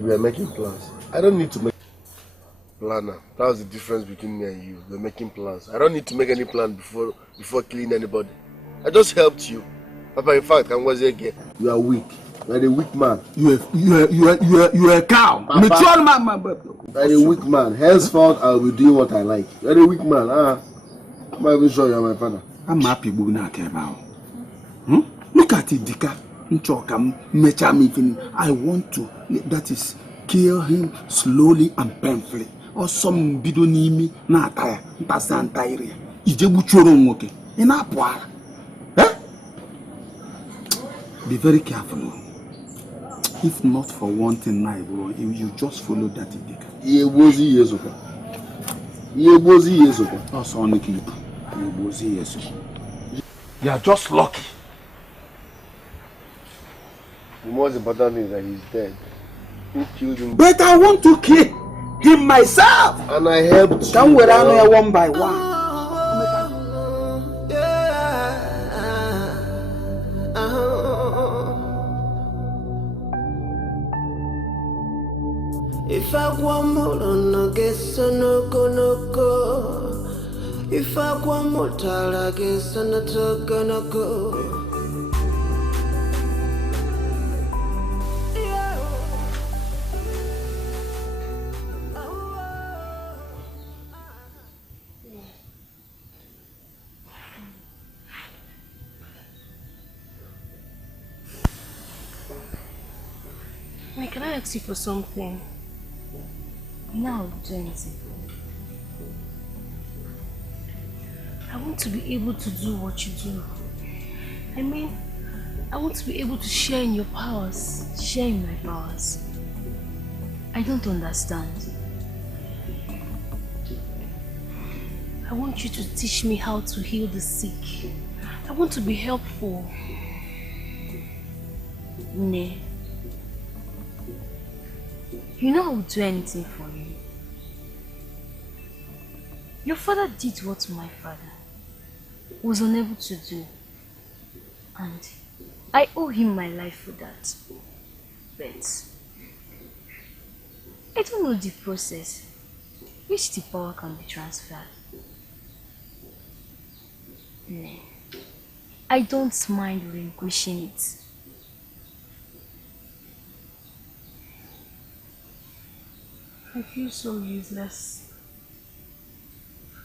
We are making plans. I don't need to make planner. That's the difference between me and you. We're making plans. I don't need to make any plan before killing anybody. I just helped you. Papa, in fact, I'm was again. You are weak. You are a weak man. You are a cow. Mature man. You are a weak man. Henceforth, I will be doing what I like. You are a weak man. I'm not even sure you are my father. I'm happy with that about. Look at it, Dika. I want to, that is, kill him slowly and painfully. Or some bidonimi na tire, pasan tire. Ijebu choro nwoke. Ina apwa. Be very careful. If not for one thing, bro, you just follow that Dika. Also on the clip. You are just lucky. The most important thing is that he's dead. Who killed him? But I want to kill him myself. And I helped you. Come with me one by one. If I want more, no guess no go. If I want more, I guess no go. Can I ask you for something? Now, Jency. I want to be able to do what you do. I mean, I want to be able to share in your powers, share in my powers. I don't understand. I want you to teach me how to heal the sick. I want to be helpful. Nay. You know I would do anything for you. Your father did what my father was unable to do. And I owe him my life for that. But I don't know the process which the power can be transferred. No, I don't mind relinquishing it. I feel so useless.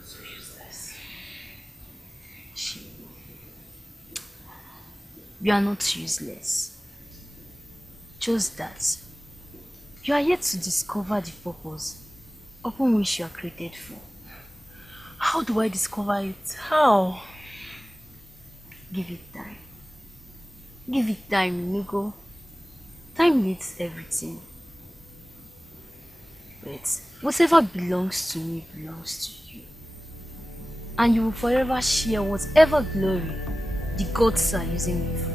So useless. You are not useless. Just that you are yet to discover the purpose upon which you are created for. How do I discover it? How? Give it time. Give it time, Nigo. Time needs everything. But whatever belongs to me belongs to you. And you will forever share whatever glory the gods are using me for.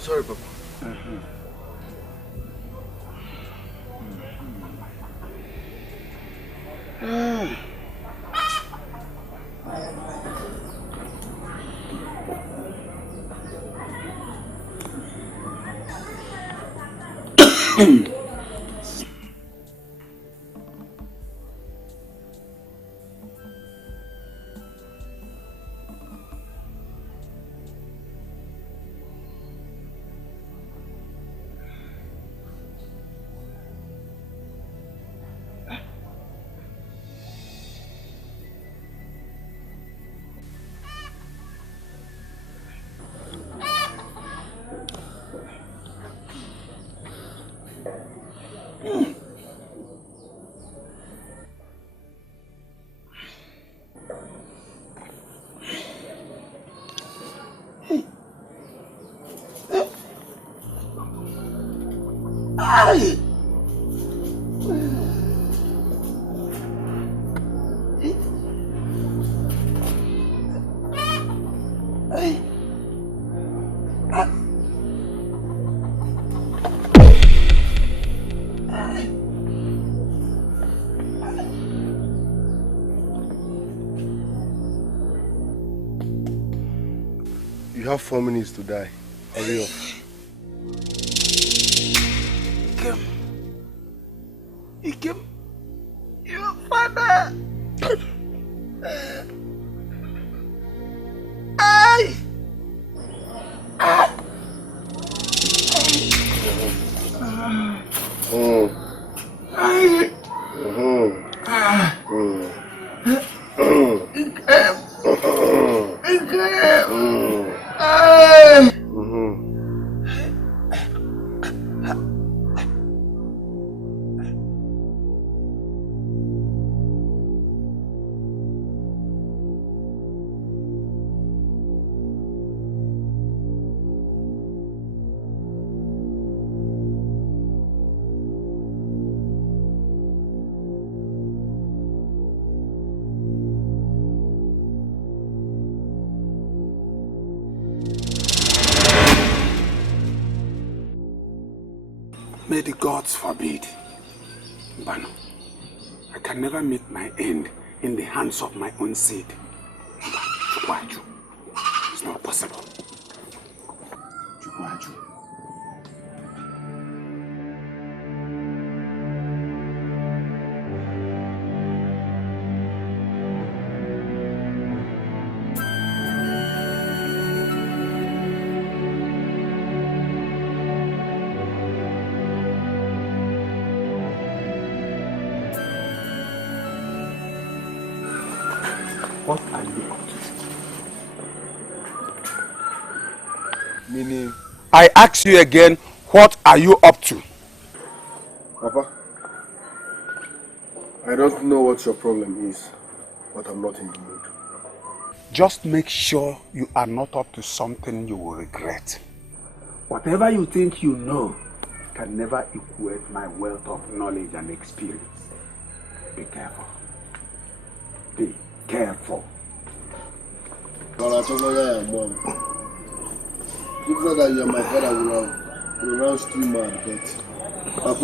Sorry, Papa. You have 4 minutes to die. Hurry up. Ikem, your father. Ay! May the gods forbid. Bano, I can never meet my end in the hands of my own seed. It's not possible. What are you up to? Meaning? I ask you again, what are you up to? Papa, I don't know what your problem is, but I'm not in the mood. Just make sure you are not up to something you will regret. Whatever you think you know can never equate my wealth of knowledge and experience. Be careful. Be careful. Mom. If not that you are my father, will run still mad, but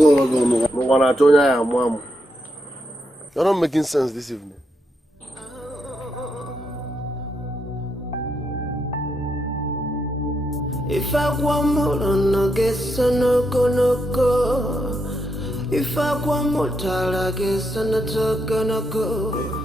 you're not making sense this evening. If I want more, no guess no go. If I want more, I guess I'm not gonna go.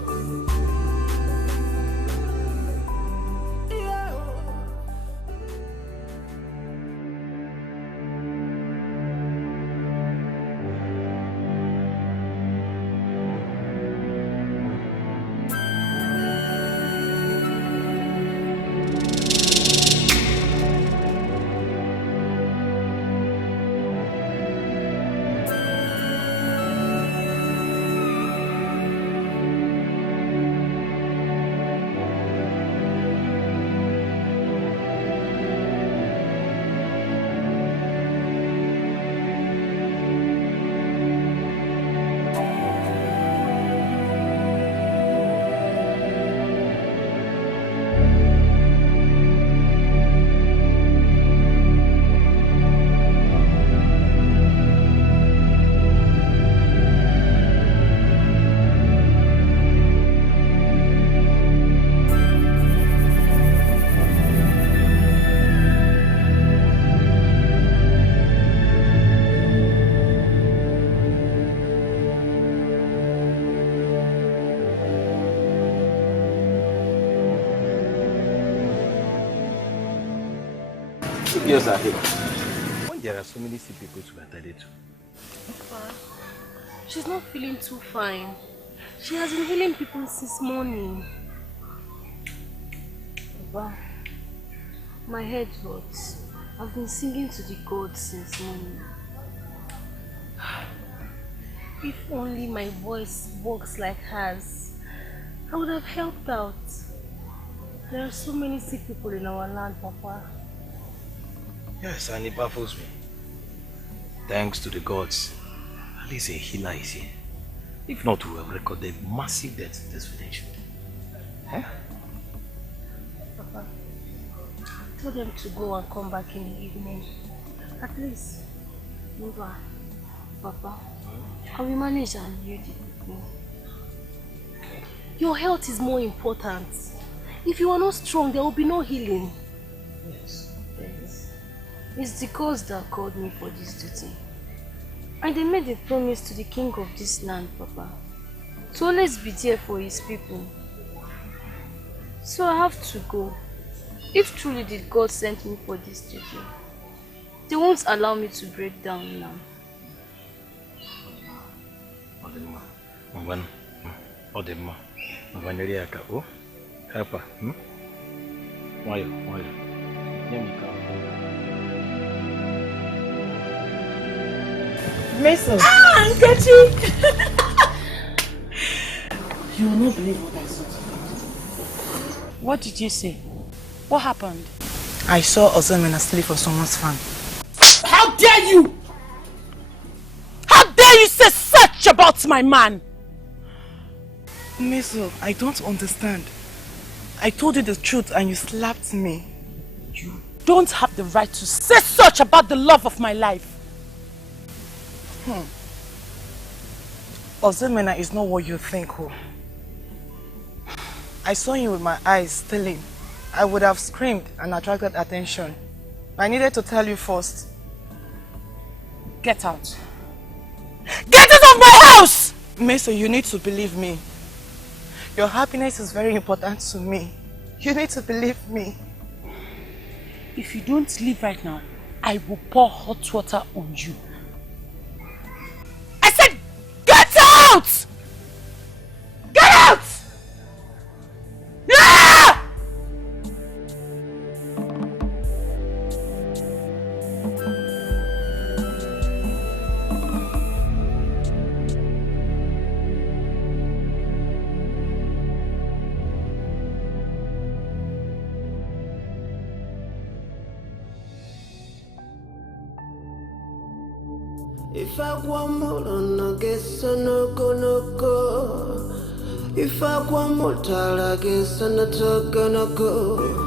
Yes, I hear. When there are so many sick people to be attended to. Papa, she's not feeling too fine. She has been healing people since morning. Papa, my head hurts. I've been singing to the gods since morning. If only my voice works like hers, I would have helped out. There are so many sick people in our land, Papa. Yes, and it baffles me. Thanks to the gods, at least a healer is here. If not, we have recorded massive deaths in this village. Huh? Papa, tell them to go and come back in the evening. At least, Nova, Papa, I will manage and hear the people. Your health is more important. If you are not strong, there will be no healing. Yes. Yes. It's the gods that called me for this duty. And they made a promise to the king of this land, Papa, to always be there for his people. So I have to go. If truly did God sent me for this duty, they won't allow me to break down now. Helper. Why? Mason. Ah, Nkechi! You will not believe what I saw. What did you say? What happened? I saw Ozemena sleep on someone's fan. How dare you! How dare you say such about my man? Meso, I don't understand. I told you the truth and you slapped me. You don't have the right to say such about the love of my life. Ozemena is not what you think, oh. I saw him with my eyes stealing. I would have screamed and attracted attention. I needed to tell you first. Get out. Get out of my house! Meso, you need to believe me. Your happiness is very important to me. You need to believe me. If you don't leave right now, I will pour hot water on you. I said, get out! Get out! Ah! If I want more, no guess no go. If I want more, I guess I'm not gonna go.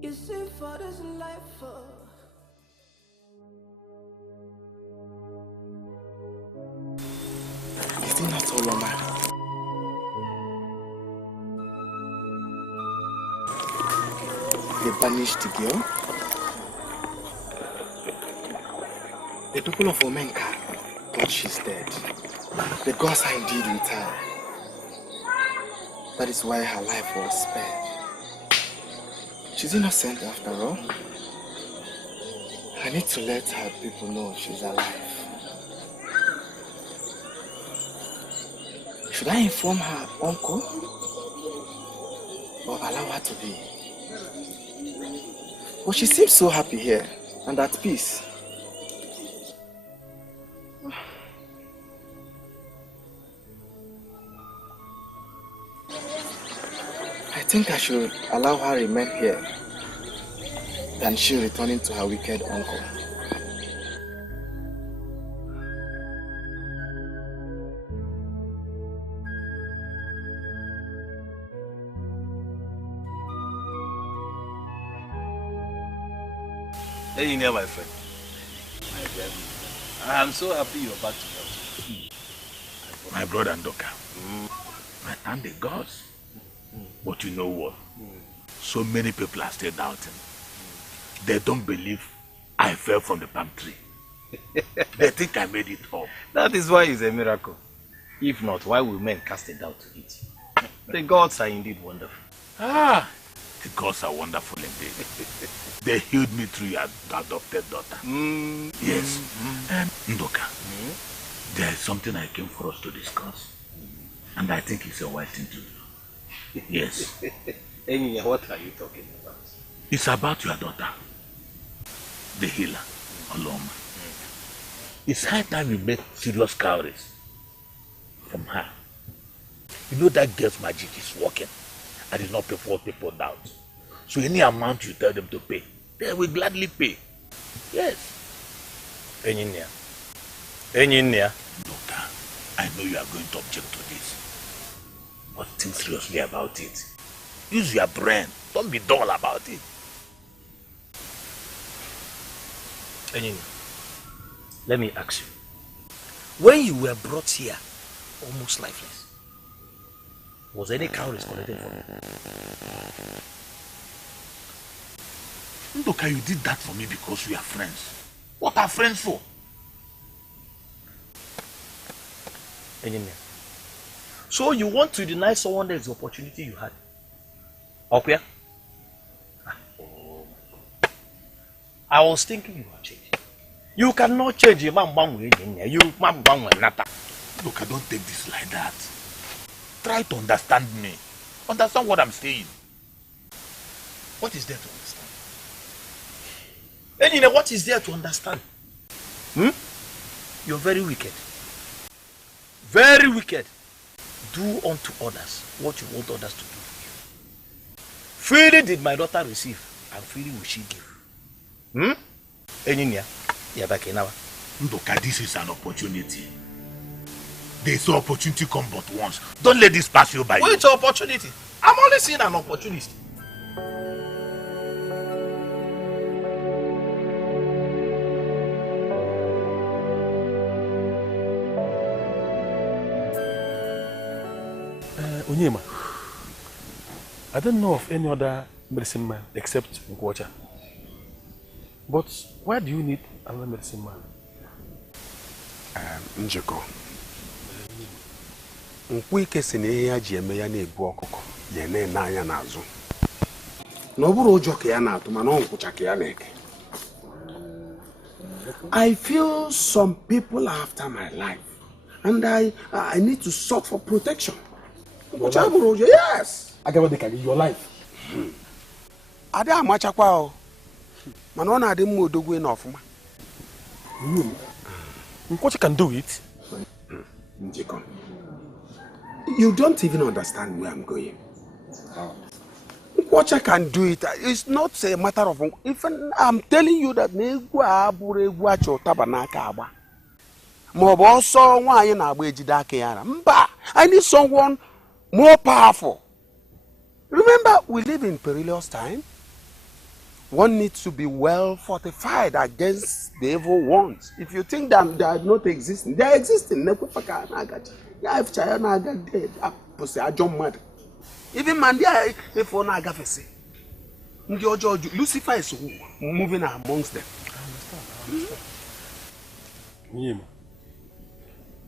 You see for this life, Is it not all man? They banished the girl. The people of Omenka thought she's dead. The gods are indeed with her. That is why her life was spared. She's innocent after all. I need to let her people know she's alive. Should I inform her uncle? Or allow her to be? But she seems so happy here and at peace. I think I should allow her remain here than she returning to her wicked uncle. Hey, you know, my friend. I'm so happy you're back to health. My brother Ndoka. I thank the gods. But you know what? So many people are still doubting. They don't believe I fell from the palm tree. They think I made it up. That is why it's a miracle. If not, why will men cast a doubt to it? The gods are indeed wonderful. Ah, the gods are wonderful indeed. They healed me through your adopted daughter. Yes. Ndoka, there is something I came for us to discuss. And I think it's a wise thing to do. Yes. Enya, what are you talking about? It's about your daughter, the healer, Oloma. It's high time you make serious calories from her. You know that girl's magic is working and it's not pay for what people doubt. So any amount you tell them to pay, they will gladly pay. Yes. Engineer. Doctor, I know you are going to object to this, but think seriously about it. Use your brain. Don't be dull about it. Engineer, let me ask you. When you were brought here, almost lifeless, was any calories collected from you? Ndoka, you did that for me because we are friends. What are friends for? Engineer, so you want to deny someone else the opportunity you had? Okay? I was thinking you are changing. You cannot change a man one way, you man one way another. Look, I don't take this like that. Try to understand me. Understand what I'm saying. What is there to understand? Engineer, what is there to understand? You're very wicked. Very wicked. Do unto others what you want others to do for you. Freely did my daughter receive, and freely will she give. Engineer, Ndoka, this is an opportunity. There's an opportunity come but once. Don't let this pass you by. Which opportunity? I'm only seeing an opportunity. Onyema, I don't know of any other medicine man except Nkwocha. But why do you need another medicine man? Njeko. Nkwike si na ihe ya ji eme ya na-ebu ọkụkọ ya na-ene anya n'azụ. Na ọ bụrụ ụjọ ka ya na-atụ mana ọ nkwụcha ka ya na-eke. I feel some people are after my life and I need to sort for protection. Nkwụcha bụrụ ụjọ, yes. Agaba dịka your life. Ada amachakwa o. Mana ọ na-adị mma odogwu na ọfụma. Nkwocha can do it. Njeko. You don't even understand where I'm going. Nkwocha can do it. It's not a matter of... Even I'm telling you that n'egwu abụrụ egwu achọ ụtaba n'aka agba. Ma ọ bụ ọsọ nwaanyị na-agba ejide aka ya ara. Mba, I need someone more powerful. Remember, we live in perilous time. One needs to be well fortified against the evil ones. If you think that they are not existing, they are existing. Even Mandia, if one agafese, Lucifer is moving amongst them. I understand.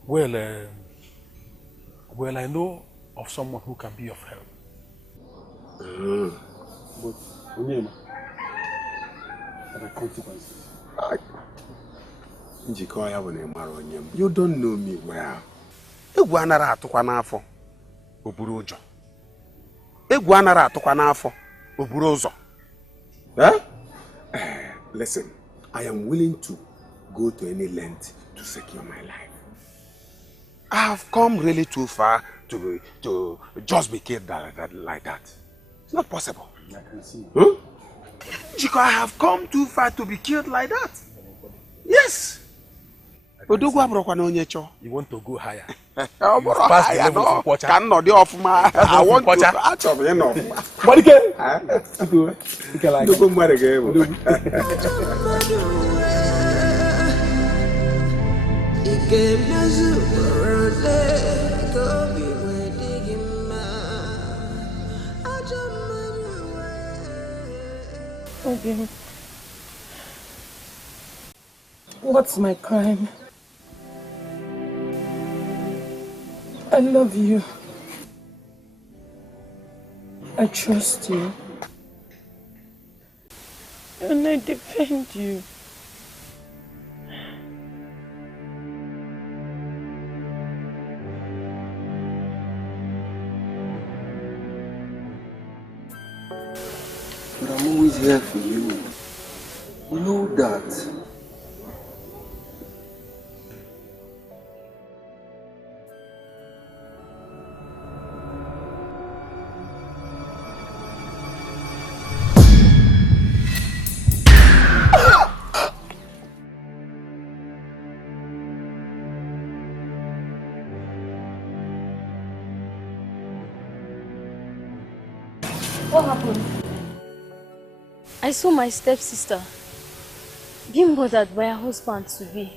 Well, I know of someone who can be of help. But Onyema, there are consequences. You don't know me well. Egwu anara atukwa n'afọ oburu ụjọ. Egwu anara atukwa n'afọ oburu ụzọ. Listen, I am willing to go to any length to secure my life. I have come really too far to just be killed like that. It's not possible. I can see. Because I have come too far to be killed like that. Yes. You want to go higher. I want to out of enough. Okay. What's my crime? I love you. I trust you. And I defend you. I'm always here for you. You know that. What happened? I saw my stepsister being bothered by her husband to be.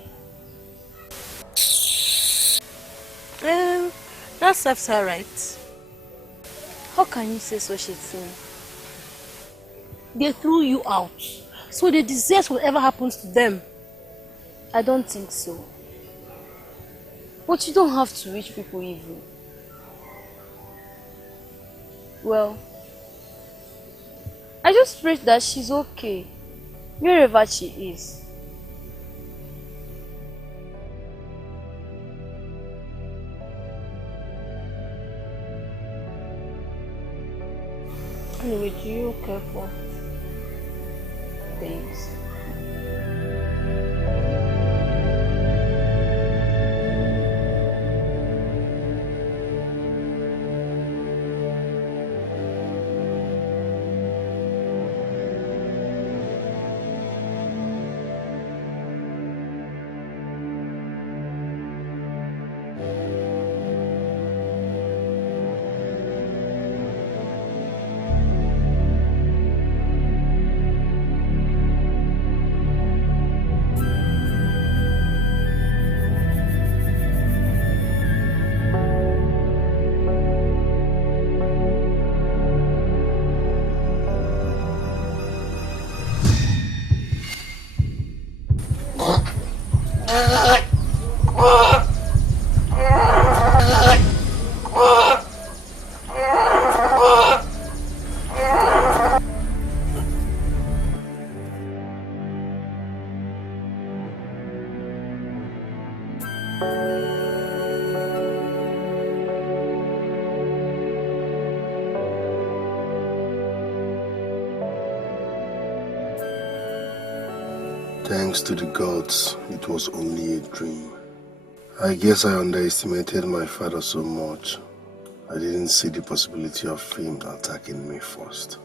That serves her right. How can you say such a thing? They threw you out, so they deserve whatever happens to them. I don't think so. But you don't have to reach people evil. Well, I just pray that she's okay, wherever she is. Anyway, do you care for things? Thanks to the gods, it was only a dream. I guess I underestimated my father so much. I didn't see the possibility of him attacking me first.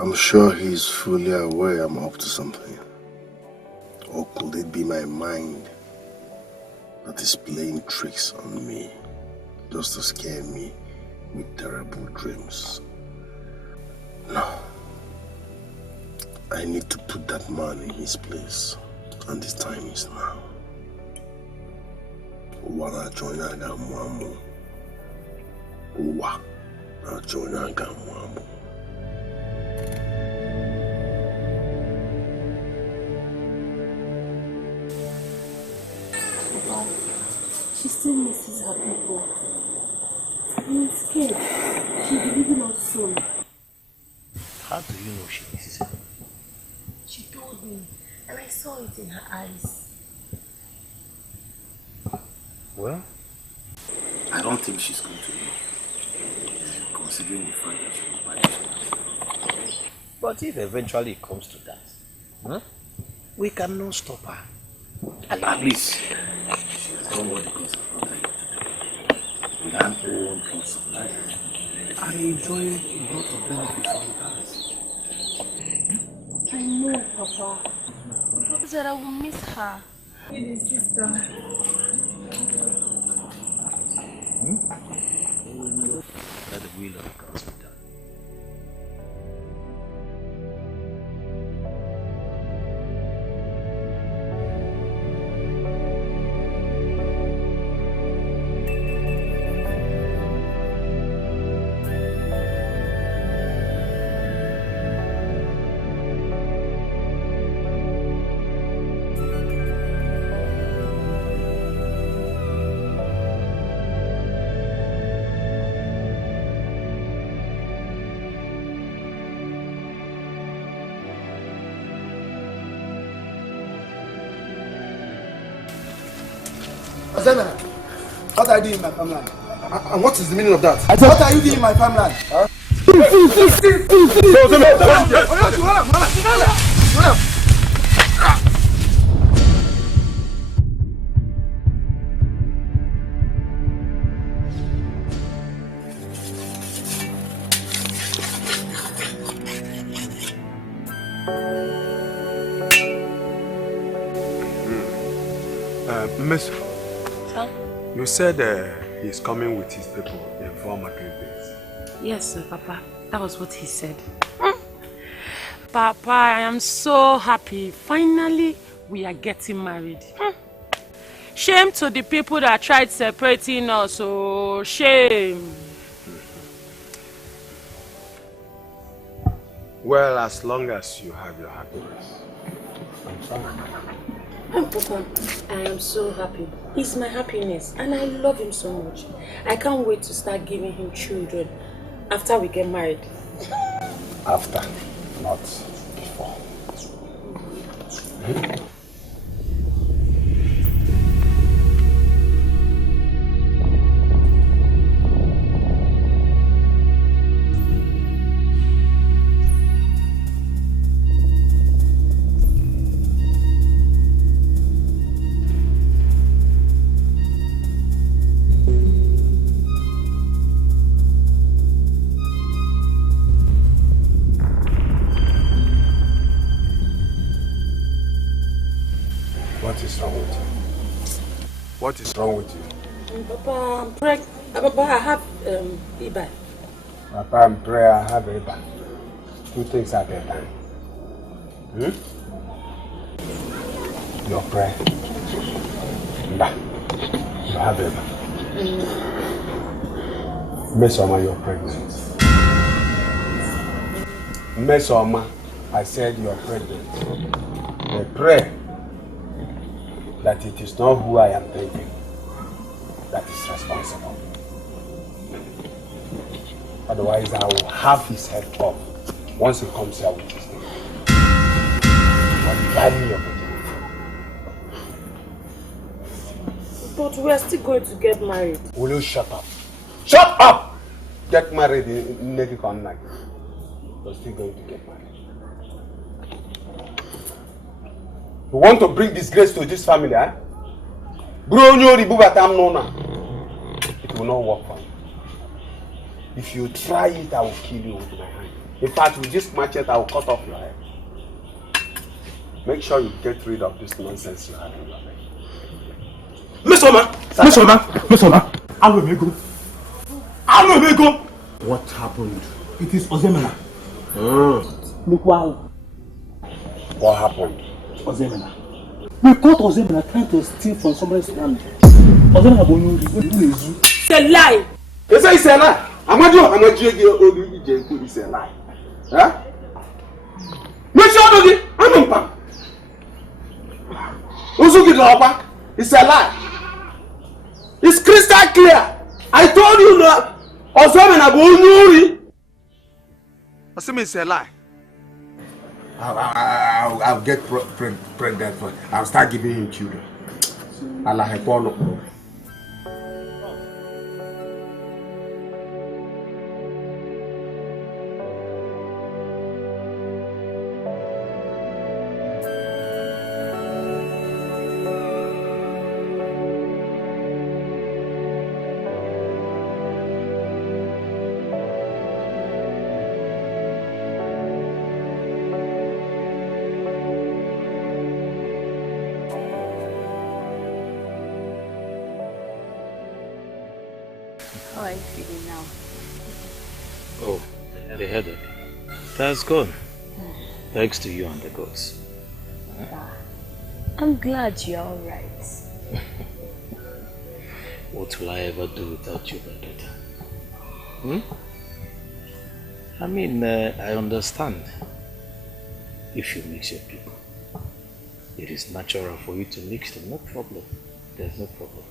I'm sure he's fully aware I'm up to something. Or could it be my mind that is playing tricks on me just to scare me with terrible dreams? No. I need to put that man in his place, and the time is now. Uwa na joina ga muamu. Uwa na joina ga muamu. She still misses her people. I'm scared. She'll be leaving us soon. How do you know she misses her? She told me, and I saw it in her eyes. Well, I don't think she's going to know, considering the fact that she was married. but if eventually it comes to that, we cannot stop her. And at least, she has done what the gods have not done to do. With her own peace of life. I enjoy a lot of benefits from that. I know, Papa. Papa said I will miss her. Really, sister. Let the will of God be done. What are you doing in my farmland? And what is the meaning of that? What are you doing in my farmland? Huh? Miss, Sir? you said he's coming with his people in 4 market days. Yes, sir, Papa. That was what he said. Papa, I am so happy. Finally, we are getting married. Shame to the people that tried separating us. Oh, shame. Well, as long as you have your happiness, I'm fine. Papa, I am so happy. He's my happiness and I love him so much. I can't wait to start giving him children after we get married. After, not before. What is wrong with you? What is wrong with you? Papa, I'm pregnant. Papa, I have Iba. Papa, I'm prayer, I have Iba. 2 things at a time. Your prayer. Nah. You have Iba. Mesoma, you're pregnant. Mesoma, I said you're pregnant. I pray that it is not who I am thinking that is responsible. Otherwise, I will have his head off once he comes here with his name. But guide me your But we are still going to get married. Will you shut up? Shut up! Get married in Nekikon night. We're still going to get married. You want to bring disgrace to this family, eh? It will not work for you. If you try it, I will kill you with my hand. In fact, with this machete, I will cut off your head. Make sure you get rid of this nonsense you have in your head. Miss Oma! I will make go. What happened? It is Ozemena. Look, wow. What happened? Ozemena. We caught Ozemena trying to steal from somebody's land. Ozemena Bonyuri, what is it? It's a lie! You say it's a lie? It's a lie. Huh? Make sure you it's a lie. It's crystal clear. I told you that Ozemena Bonyuri. It's a lie. I'll get pregnant for. I'll start giving him children. Allah help all of them. How are you feeling now? Oh, the headache. That's gone. Thanks to you and the gods. I'm glad you're alright. What will I ever do without you, my daughter? I mean, I understand if you mix your people. It is natural for you to mix them, no problem. There's no problem.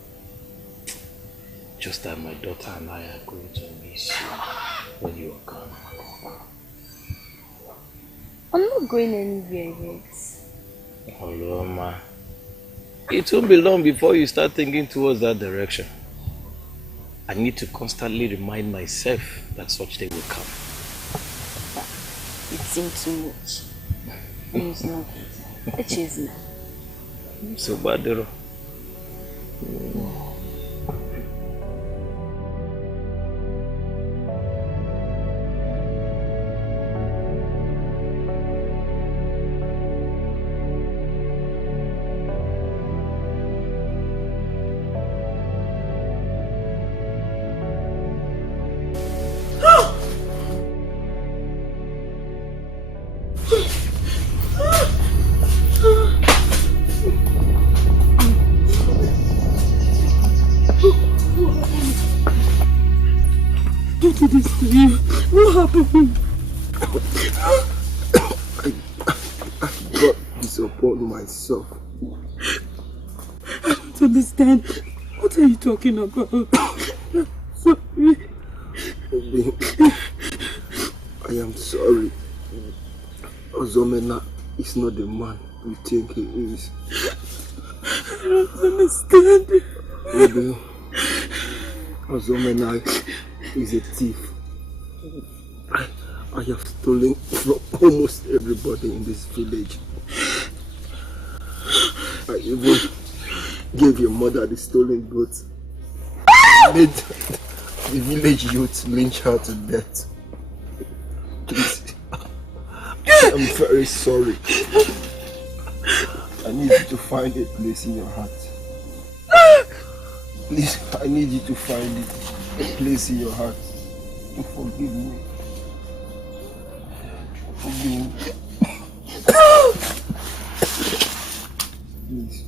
Just that my daughter and I are going to miss you when you are gone. I'm not going anywhere yet. Oloma, it won't be long before you start thinking towards that direction. I need to constantly remind myself that such day will come. eating too much. It's not. It is. So bad, though. What happened? I brought this upon myself. I don't understand. What are you talking about? Sorry. I am sorry. Ozomena is not the man you think he is. I don't understand. Maybe Ozomena is a thief. I have stolen from almost everybody in this village. I even gave your mother the stolen goat. Made the village youth lynch her to death. Please, I'm very sorry. I need you to find a place in your heart. Please, I need you to find a place in your heart to forgive me. Forgive me. Please.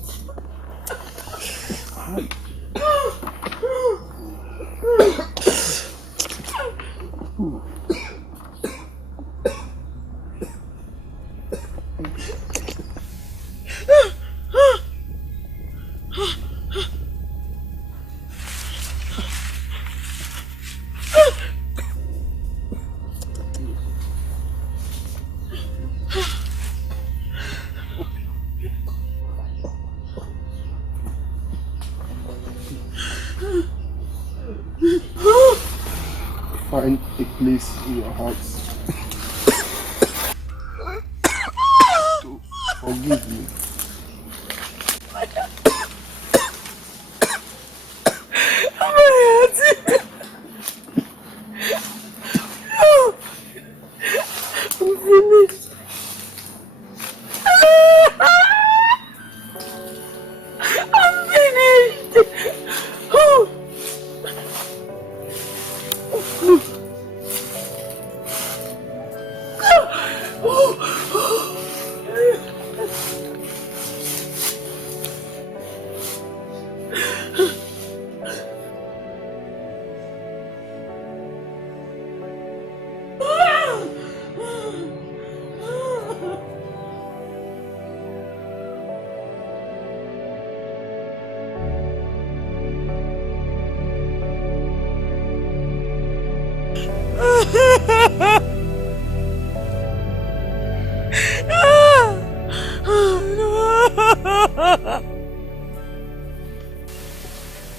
Find a place in your heart to forgive me. I'm finished. I'm finished.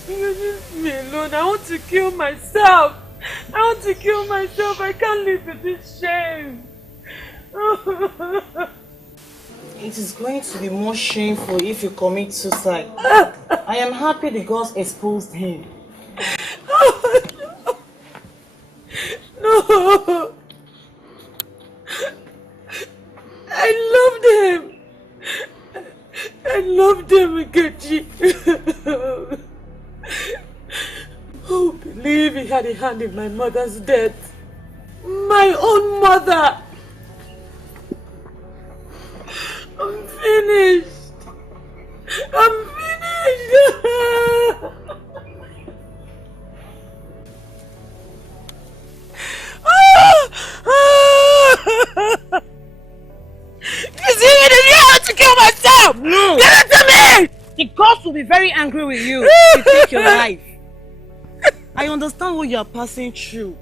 Leave me alone. I want to kill myself. I want to kill myself. I can't live with this shame. It is going to be more shameful if you commit suicide. I am happy the gods exposed him. No. I loved him. I loved him, Nkechi. Who believed he had a hand in my mother's death? My own mother. I'm finished. I'm finished. Is he even here to kill myself? No. Give it to me! The gods will be very angry with you to take your life. I understand what you are passing through.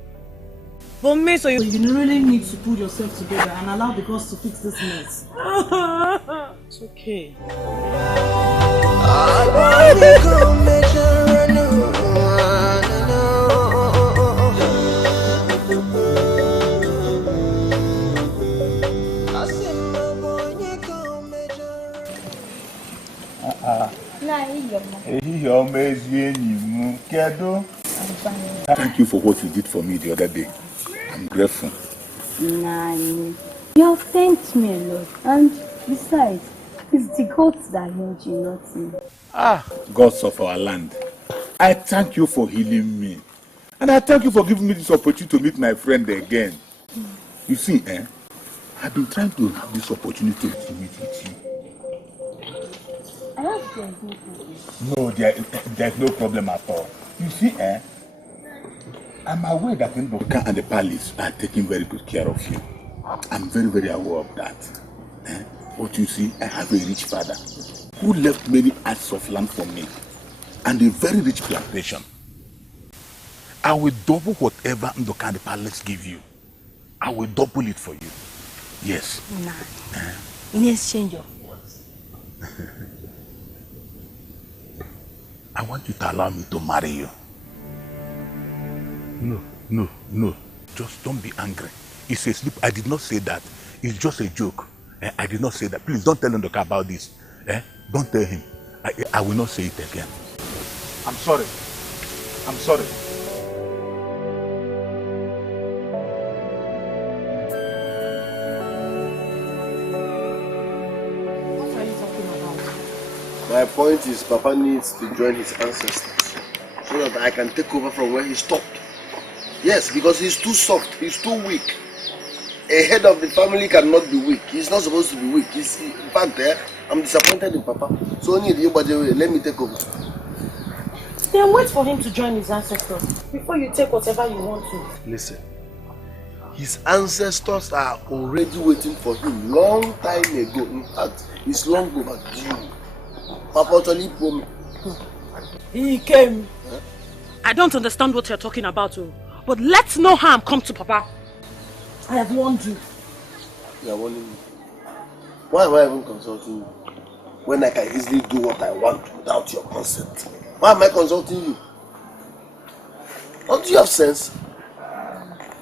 But so you really need to pull yourself together and allow the gods to fix this mess. It's okay. Thank you for what you did for me the other day. I'm grateful. Nani, you have thanked me a lot, and besides, it's the gods that healed you, not me. Gods of our land, I thank you for healing me. And I thank you for giving me this opportunity to meet my friend again. You see, I've been trying to have this opportunity to meet with you. I have there's no problem. No, there's no problem at all. You see, I'm aware that Ndoka and the palace are taking very good care of you. I'm very, very aware of that. But you see, I have a rich father who left many acres of land for me and a very rich plantation. I will double whatever Ndoka and the palace give you. I will double it for you. Yes. Nah. In exchange of what? I want you to allow me to marry you. No. Just don't be angry. It's a slip. I did not say that. It's just a joke. I did not say that. Please don't tell Ndoka about this. Don't tell him. I will not say it again. I'm sorry. I'm sorry. What are you talking about? My point is, Papa needs to join his ancestors so that I can take over from where he stopped. Yes, because he's too soft, he's too weak. A head of the family cannot be weak. He's not supposed to be weak. In fact, I'm disappointed in Papa. So let me take over. Then wait for him to join his ancestors before you take whatever you want to. Listen, his ancestors are already waiting for him long time ago. In fact, it's long overdue. Papa actually promised. He came. I don't understand what you're talking about, but let no harm come to Papa. I have warned you. You are warning me. Why am I even consulting you? When I can easily do what I want without your consent. Why am I consulting you? Don't you have sense?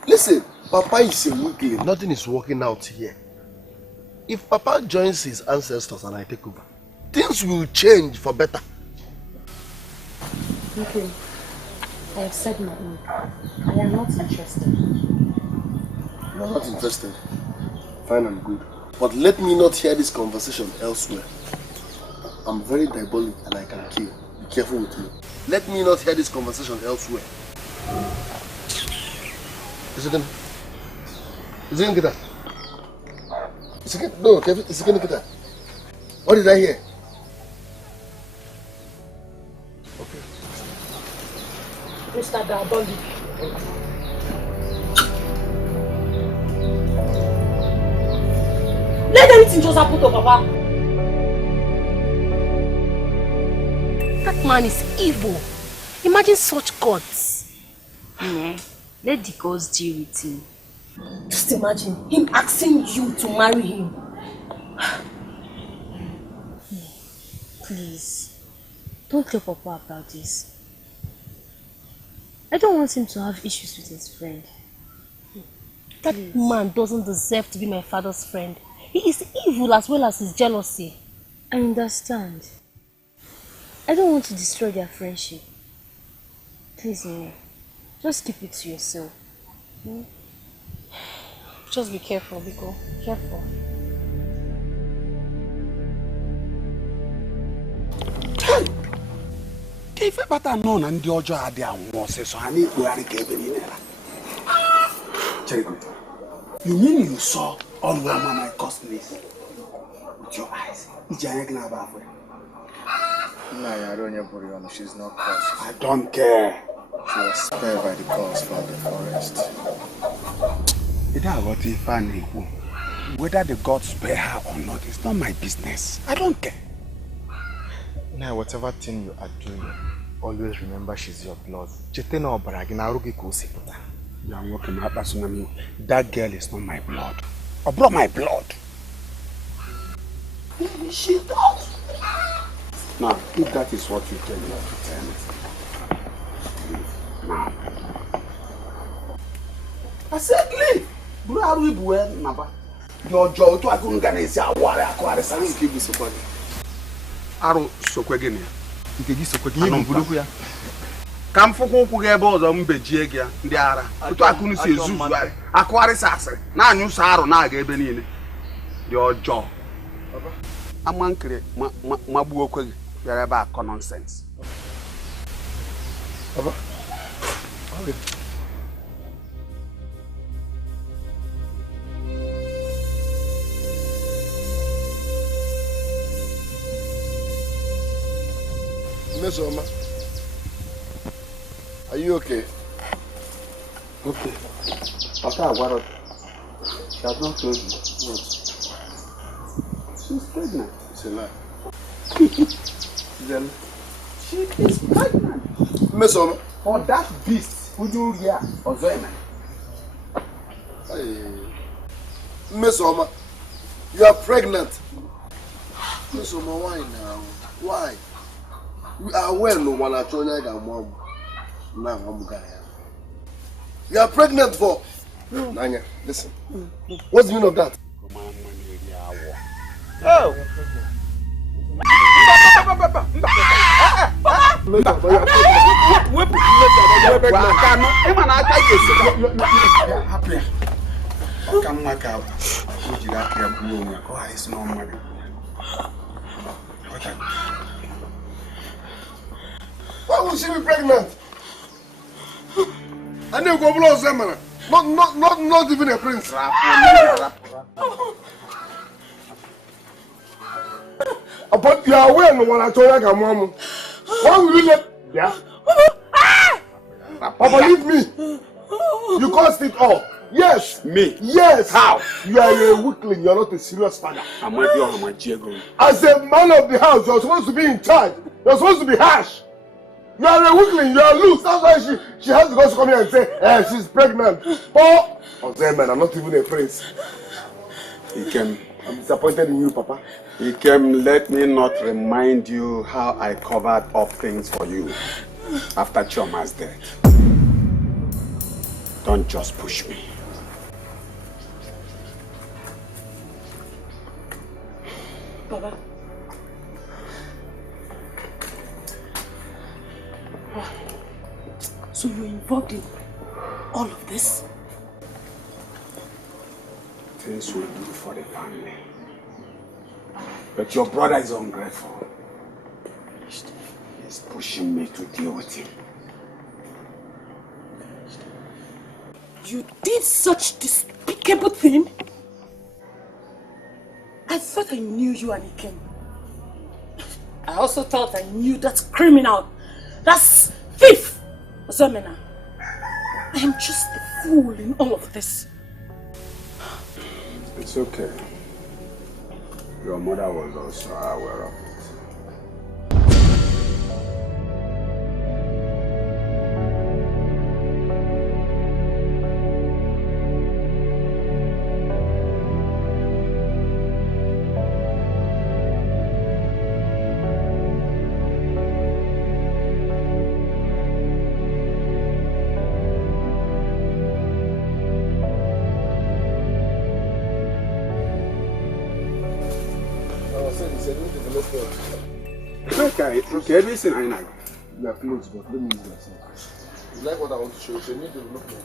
Listen, Papa is a weakling. Nothing is working out here. If Papa joins his ancestors and I take over, things will change for better. Okay. I have said my own. I am not interested. You are not interested? Fine and good. But let me not hear this conversation elsewhere. I'm very diabolic and I can kill. Be careful with me. Let me not hear this conversation elsewhere. Is it going to get that? No, Kevin, is it going to get that? What did I hear? Okay. Mr. Diabolic. Let anything just happen to Papa. That man is evil. Imagine such gods. Nah, let the gods deal with him. Just imagine him asking you to marry him. Please, don't tell Papa about this. I don't want him to have issues with his friend. That man doesn't deserve to be my father's friend. He is evil as well as his jealousy. I understand. I don't want to destroy their friendship. Please, Nene, just keep it to yourself. Just be careful, Biko. Careful. If better known and the other are there was so I need to have you mean you saw all women my costliness with your eyes? Nah, I don't know, she's not cursed. I don't care. She was spared by the gods from the forest. It is what if I know. Whether the gods spare her or not, it's not my business. I don't care. Now, whatever thing you are doing, always remember she's your blood. You are working out tsunami. That girl is not my blood. Or brought my blood. Maybe she's not. Now, if that is what you tell me, now. I said leave. Your jaw to a good guy is a warrior. Arụ sokwe gịnị? Nke gị sokwe gị n'obodo ya. Ka m fụkwa ụkwụ gị ebe ọzọ mbejie gị ndị ara. Otu akụnụ si ezuzu akụgharịsa asịrị na-anyụsa arụ na-aga ebe niile. Dị ọjọọ. Ama nkiri magbuo okwe gị bịara ebe akọ nonsense. Papa. Okay. Miss Oma, are you okay? Okay. Okay, what? She has not told you. What? She's pregnant. It's a lie. Then she is pregnant. Miss Oma. For that beast who do here or Zeman. Miss Oma, you are pregnant. Miss Oma, why now? Why? You are well, no one at mom. You are pregnant for. Nanya, listen. What's the meaning of that? Oh! Why would she be pregnant? I need to go blow Zemana. Not even a prince. But you are aware no one I told you, Mom. Why will you let? Yeah. Papa, leave me. You caused it all. Yes. Me? Yes. How? You are a weakling. You are not a serious father. As a man of the house, you are supposed to be in charge. You are supposed to be harsh. You are a weakling. You are loose. That's why she has to go to come here and say, she's pregnant. Oh, man, I'm not even a prince. I'm disappointed in you, Papa. Let me not remind you how I covered up things for you after Choma's death. Don't just push me. Baba. So you're involved in all of this? Things we do for the family. But your brother is ungrateful. He's pushing me to deal with him. You did such despicable thing? I thought I knew you and Ikem. I also thought I knew that criminal, that thief, Zemena. I am just a fool in all of this. It's okay. Your mother was also aware of it. Okay, everything I know. You are close, but let me use that. You like what I want to show you? It's a new development.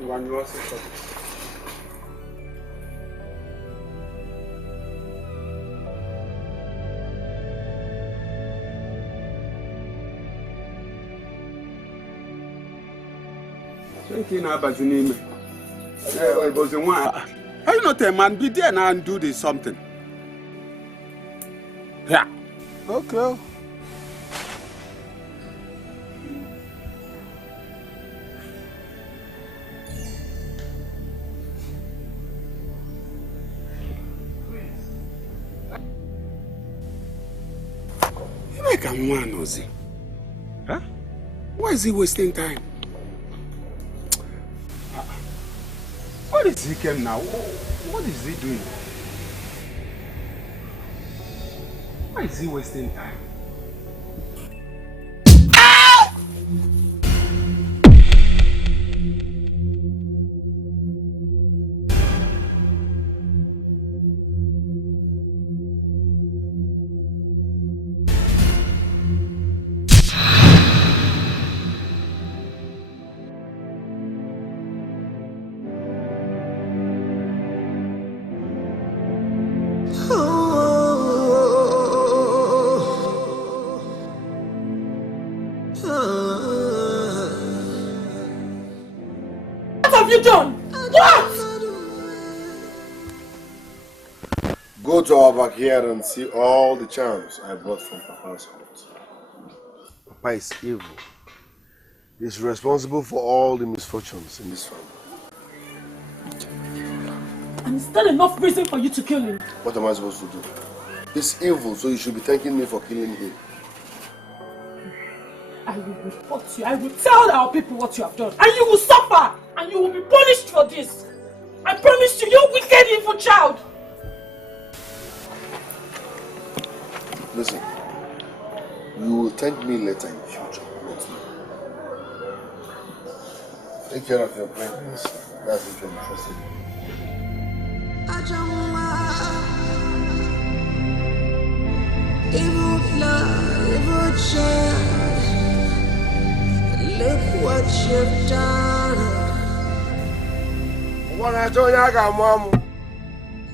You want to say something? Are you not a man? Be there now and do this something. Yeah. Okay. You make a man, Ozzy. Huh? Why is he wasting time? What is he came now? What is he doing? Why is he wasting time? have you done? What? Go to our backyard and see all the charms I brought from Papa's house. Papa is evil. He's responsible for all the misfortunes in this family. And is that enough reason for you to kill him? What am I supposed to do? He's evil, so you should be thanking me for killing him. I will report you. I will tell our people what you have done. And you will suffer. And you will be punished for this. I promise you, you wicked evil child. Listen, you will thank me later in future, not now. Take care of your parents. That's if you're interested in me. Evil love, evil child. Look what you've done. What I told you, I got mom.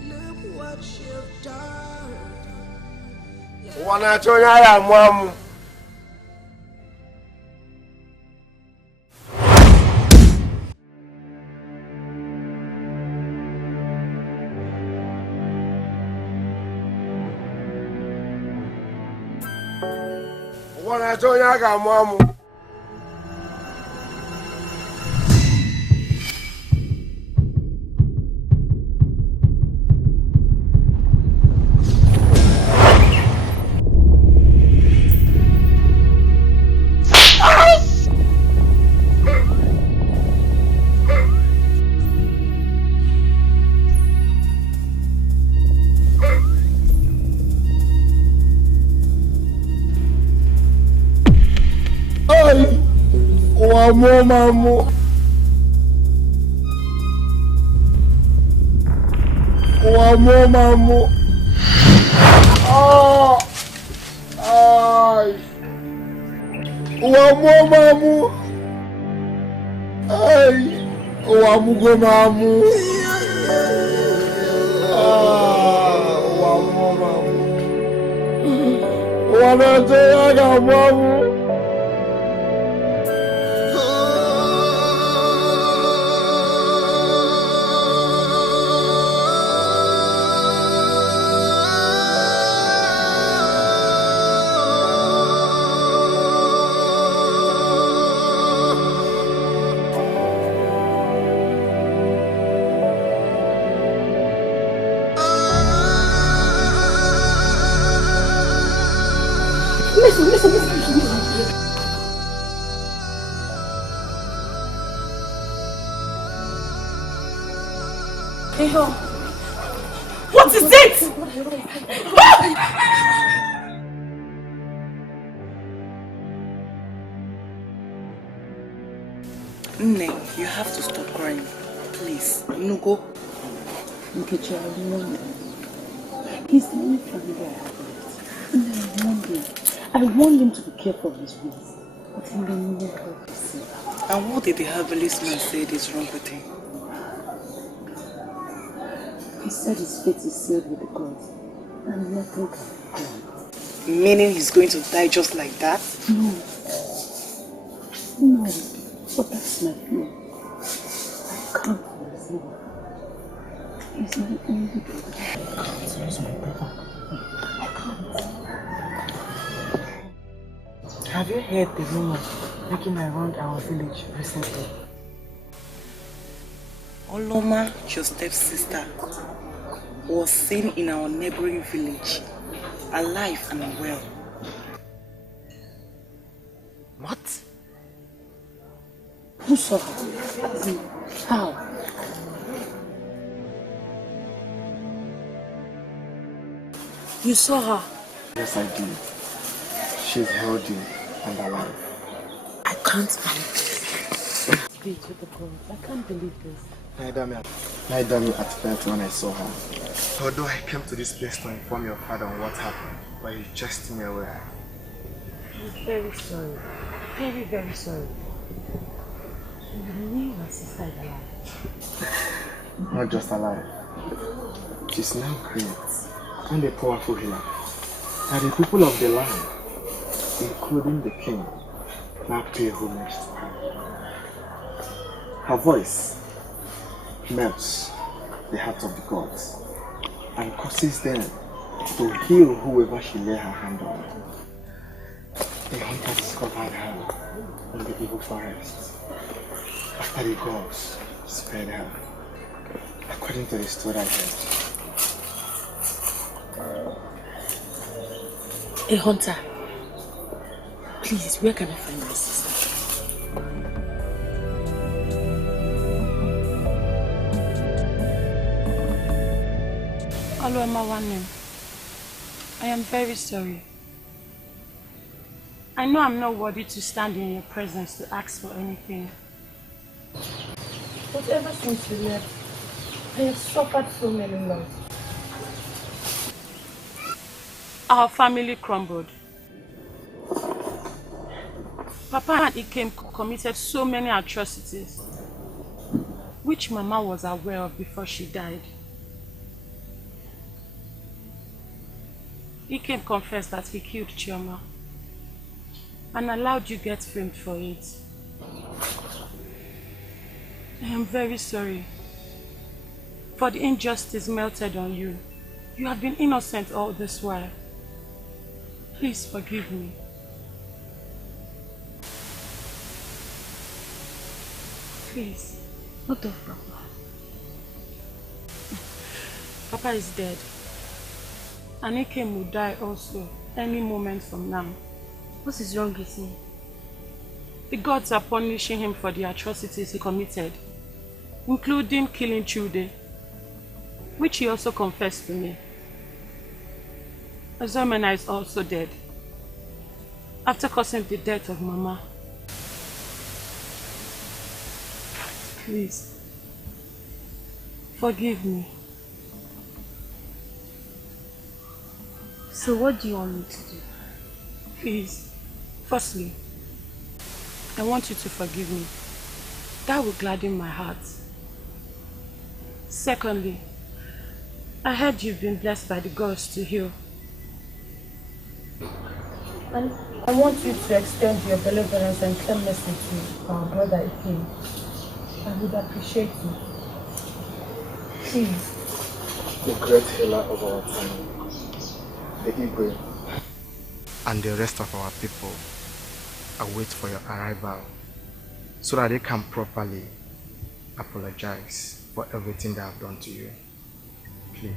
Look what you've done. What I told you, I got mom. What I told you, I got mom. Mamu. Mamu. Oh. Ay. Mamu. Ay. Mamu. Mamu. Listen. Eho, what is it? Nne, you have to stop crying. Please, no go. Nkechi, I want him. He's the only family I have left. I want him to be careful of his ways. But he will never help himself. And what did the herbalist man say is wrong with him? He said his fate is sealed with the gods. And nothing can be done. Meaning he's going to die just like that? No, but that's my fear. I can't lose him. He's my only brother. I can't lose my brother. I can't. Have you heard the rumor making around our village recently? Oloma, your stepsister, was seen in our neighboring village, alive and well. What? Who saw her? How? You saw her? Yes, I did. She's healthy and alive. I can't believe this. Speak to the gods. I can't believe this. Neither me at first when I saw her. Although I came to this place to inform your father on what happened, but he chased me away. I'm very sorry. Very, very sorry. You knew my sister is alive. Not just alive. She's now great and a powerful healer. And the people of the land, including the king, now pay homage to her. Her voice melts the hearts of the gods and causes them to heal whoever she lay her hand on. The hunter discovered her in the evil forest after the gods spared her, according to the story I heard. A hunter. Please, where can I find my sister? Oluwamawanem, I am very sorry. I know I'm not worthy to stand in your presence to ask for anything. But ever since you left, I have suffered so many loss. Our family crumbled. Papa and Ikem committed so many atrocities, which Mama was aware of before she died. Ikem confessed that he killed Chioma and allowed you get framed for it. I am very sorry for the injustice melted on you. You have been innocent all this while. Please forgive me. Please. What of Papa? Papa is dead. And Ikem will die also any moment from now. What is wrong with him? The gods are punishing him for the atrocities he committed, including killing Chude, which he also confessed to me. Azomena is also dead, after causing the death of Mama. Please, forgive me. So what do you want me to do? Please, firstly, I want you to forgive me. That will gladden my heart. Secondly, I heard you've been blessed by the gods to heal. And I want you to extend your benevolence and clemency to our brother Ikem. I would appreciate it. Please. The great healer of our time, the Igwe, and the rest of our people await for your arrival so that they can properly apologize for everything they have done to you. Please.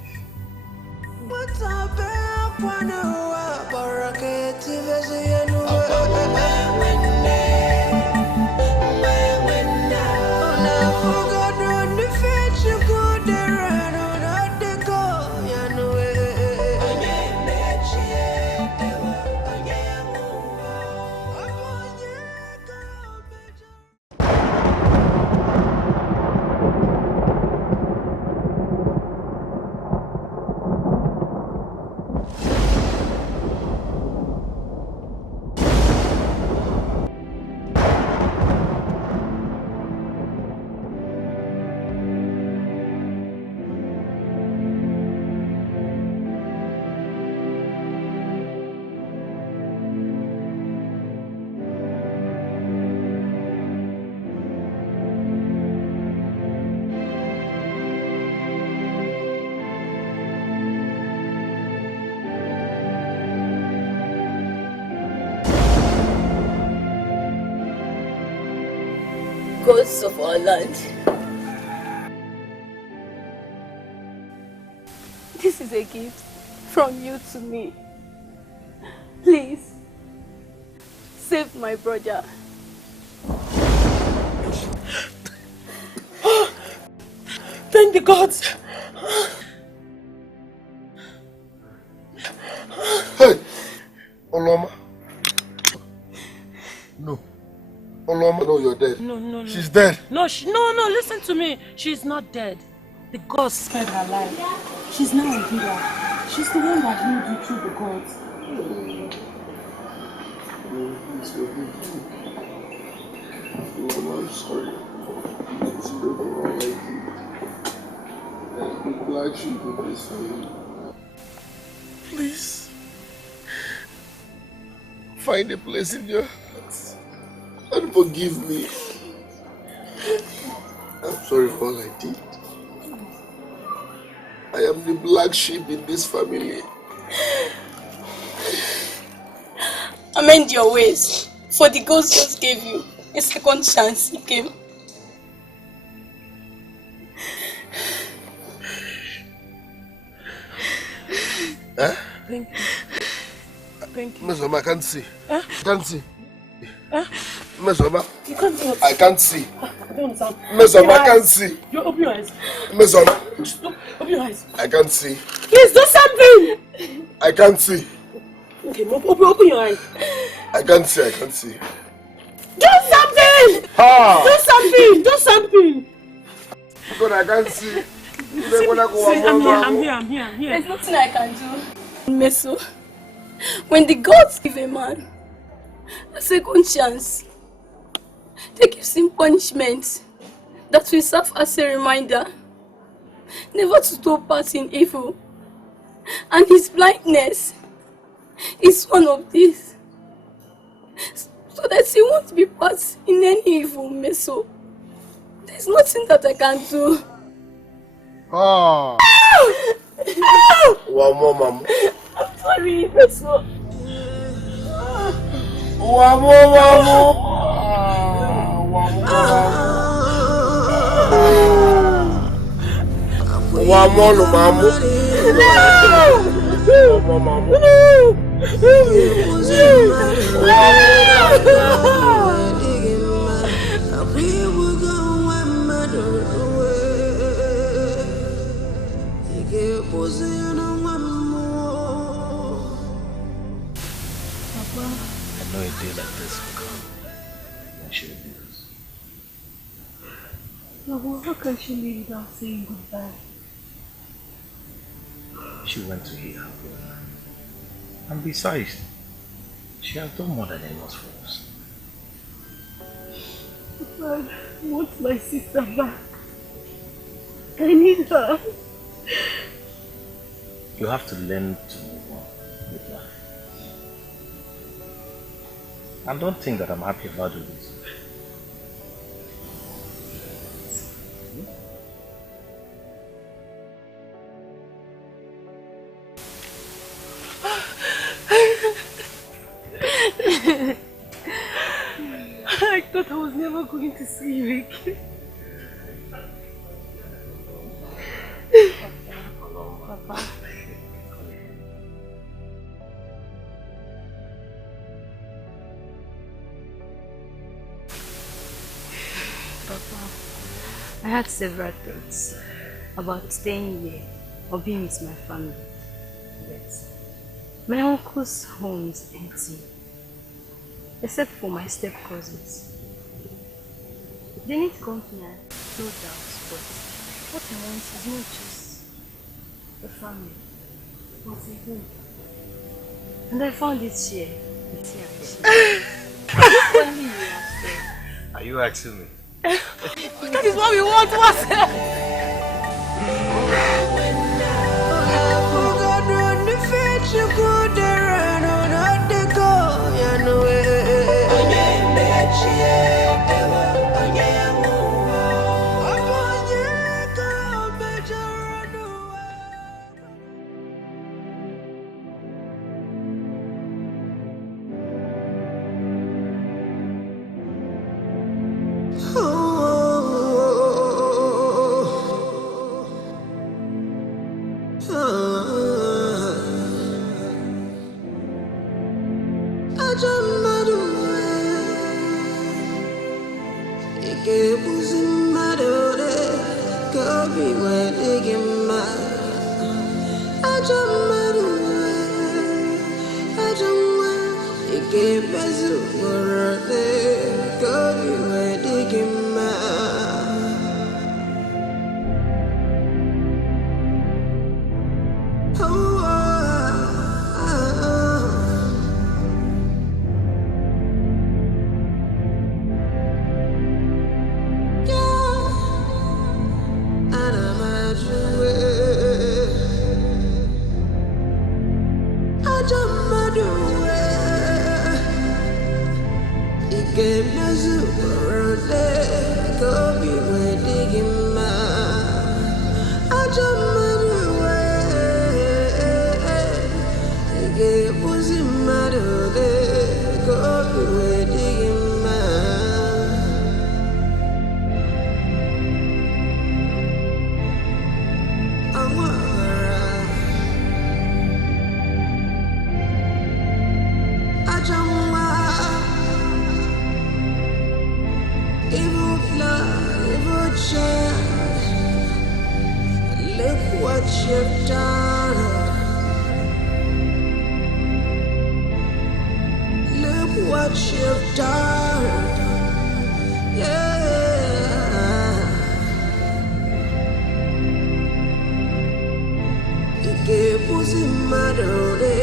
Gods of our land. This is a gift from you to me. Please, save my brother. Thank the gods. Hey, Oloma. No. Oloma, no, you're dead. No. She's dead. No, listen to me. She's not dead. The gods spared her life. She's now a healer. She's the one that healed you through the gods. Please forgive me. Oloma, I'm sorry. It's all I did. I'm glad she did this for you. Please, find a place in your heart and forgive me. I'm sorry for all I did. I am the black sheep in this family. Amend your ways, for the ghost just gave you a second chance. He came. Huh? Thank you. Thank you. Miss Oma, I can't see. Huh? Can't see. Huh? Miss Oma, You can't see what? I can't see. I don't understand. Miss Oma, I can't see. You open your eyes. Miss Oma, Open your eyes. I can't see. Please do something. I can't see. Okay, open your eyes. I can't see. I can't see. Do something. Ah. Do something. Do something. God, I can't see. I'm here. There's nothing I can do. Meso, when the gods give a man a second chance, they give him punishment that will serve as a reminder never to take part in evil. And his blindness is one of these. So that he won't be part in any evil, Meso. There's nothing that I can do. Ah. One more, mom. I'm sorry, Meso. One more, mom. One more, mom. I know a day like this will come when she will do this. No, how can she leave without saying goodbye? She went to hear her brother. And besides, she has done more than enough for us. But I want my sister back. I need her. You have to learn to move on with life. And don't think that I'm happy about doing this. I thought I was never going to see you again. Papa. I had several thoughts about staying here or being with my family. But my uncle's home is empty, except for my step cousins. They need company, no doubt, but what I want is not just a family, but a home. And I found it here. Only you asked. Are you asking me? That is what we want, I Look what you've done. Look what you've done. Yeah. Ike pussy madore,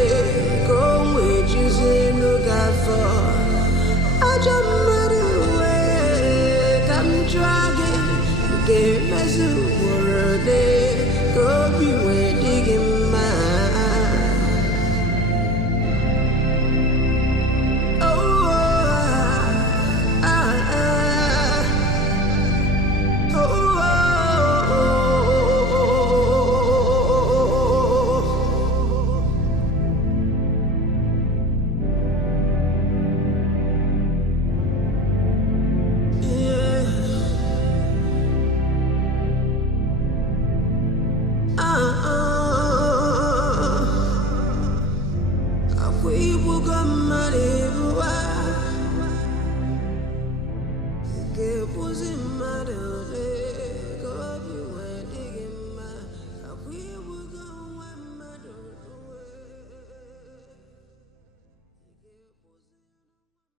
go with you say no God for. I jump away, come dragging. Ike mesu worode, go be waiting man. Oh,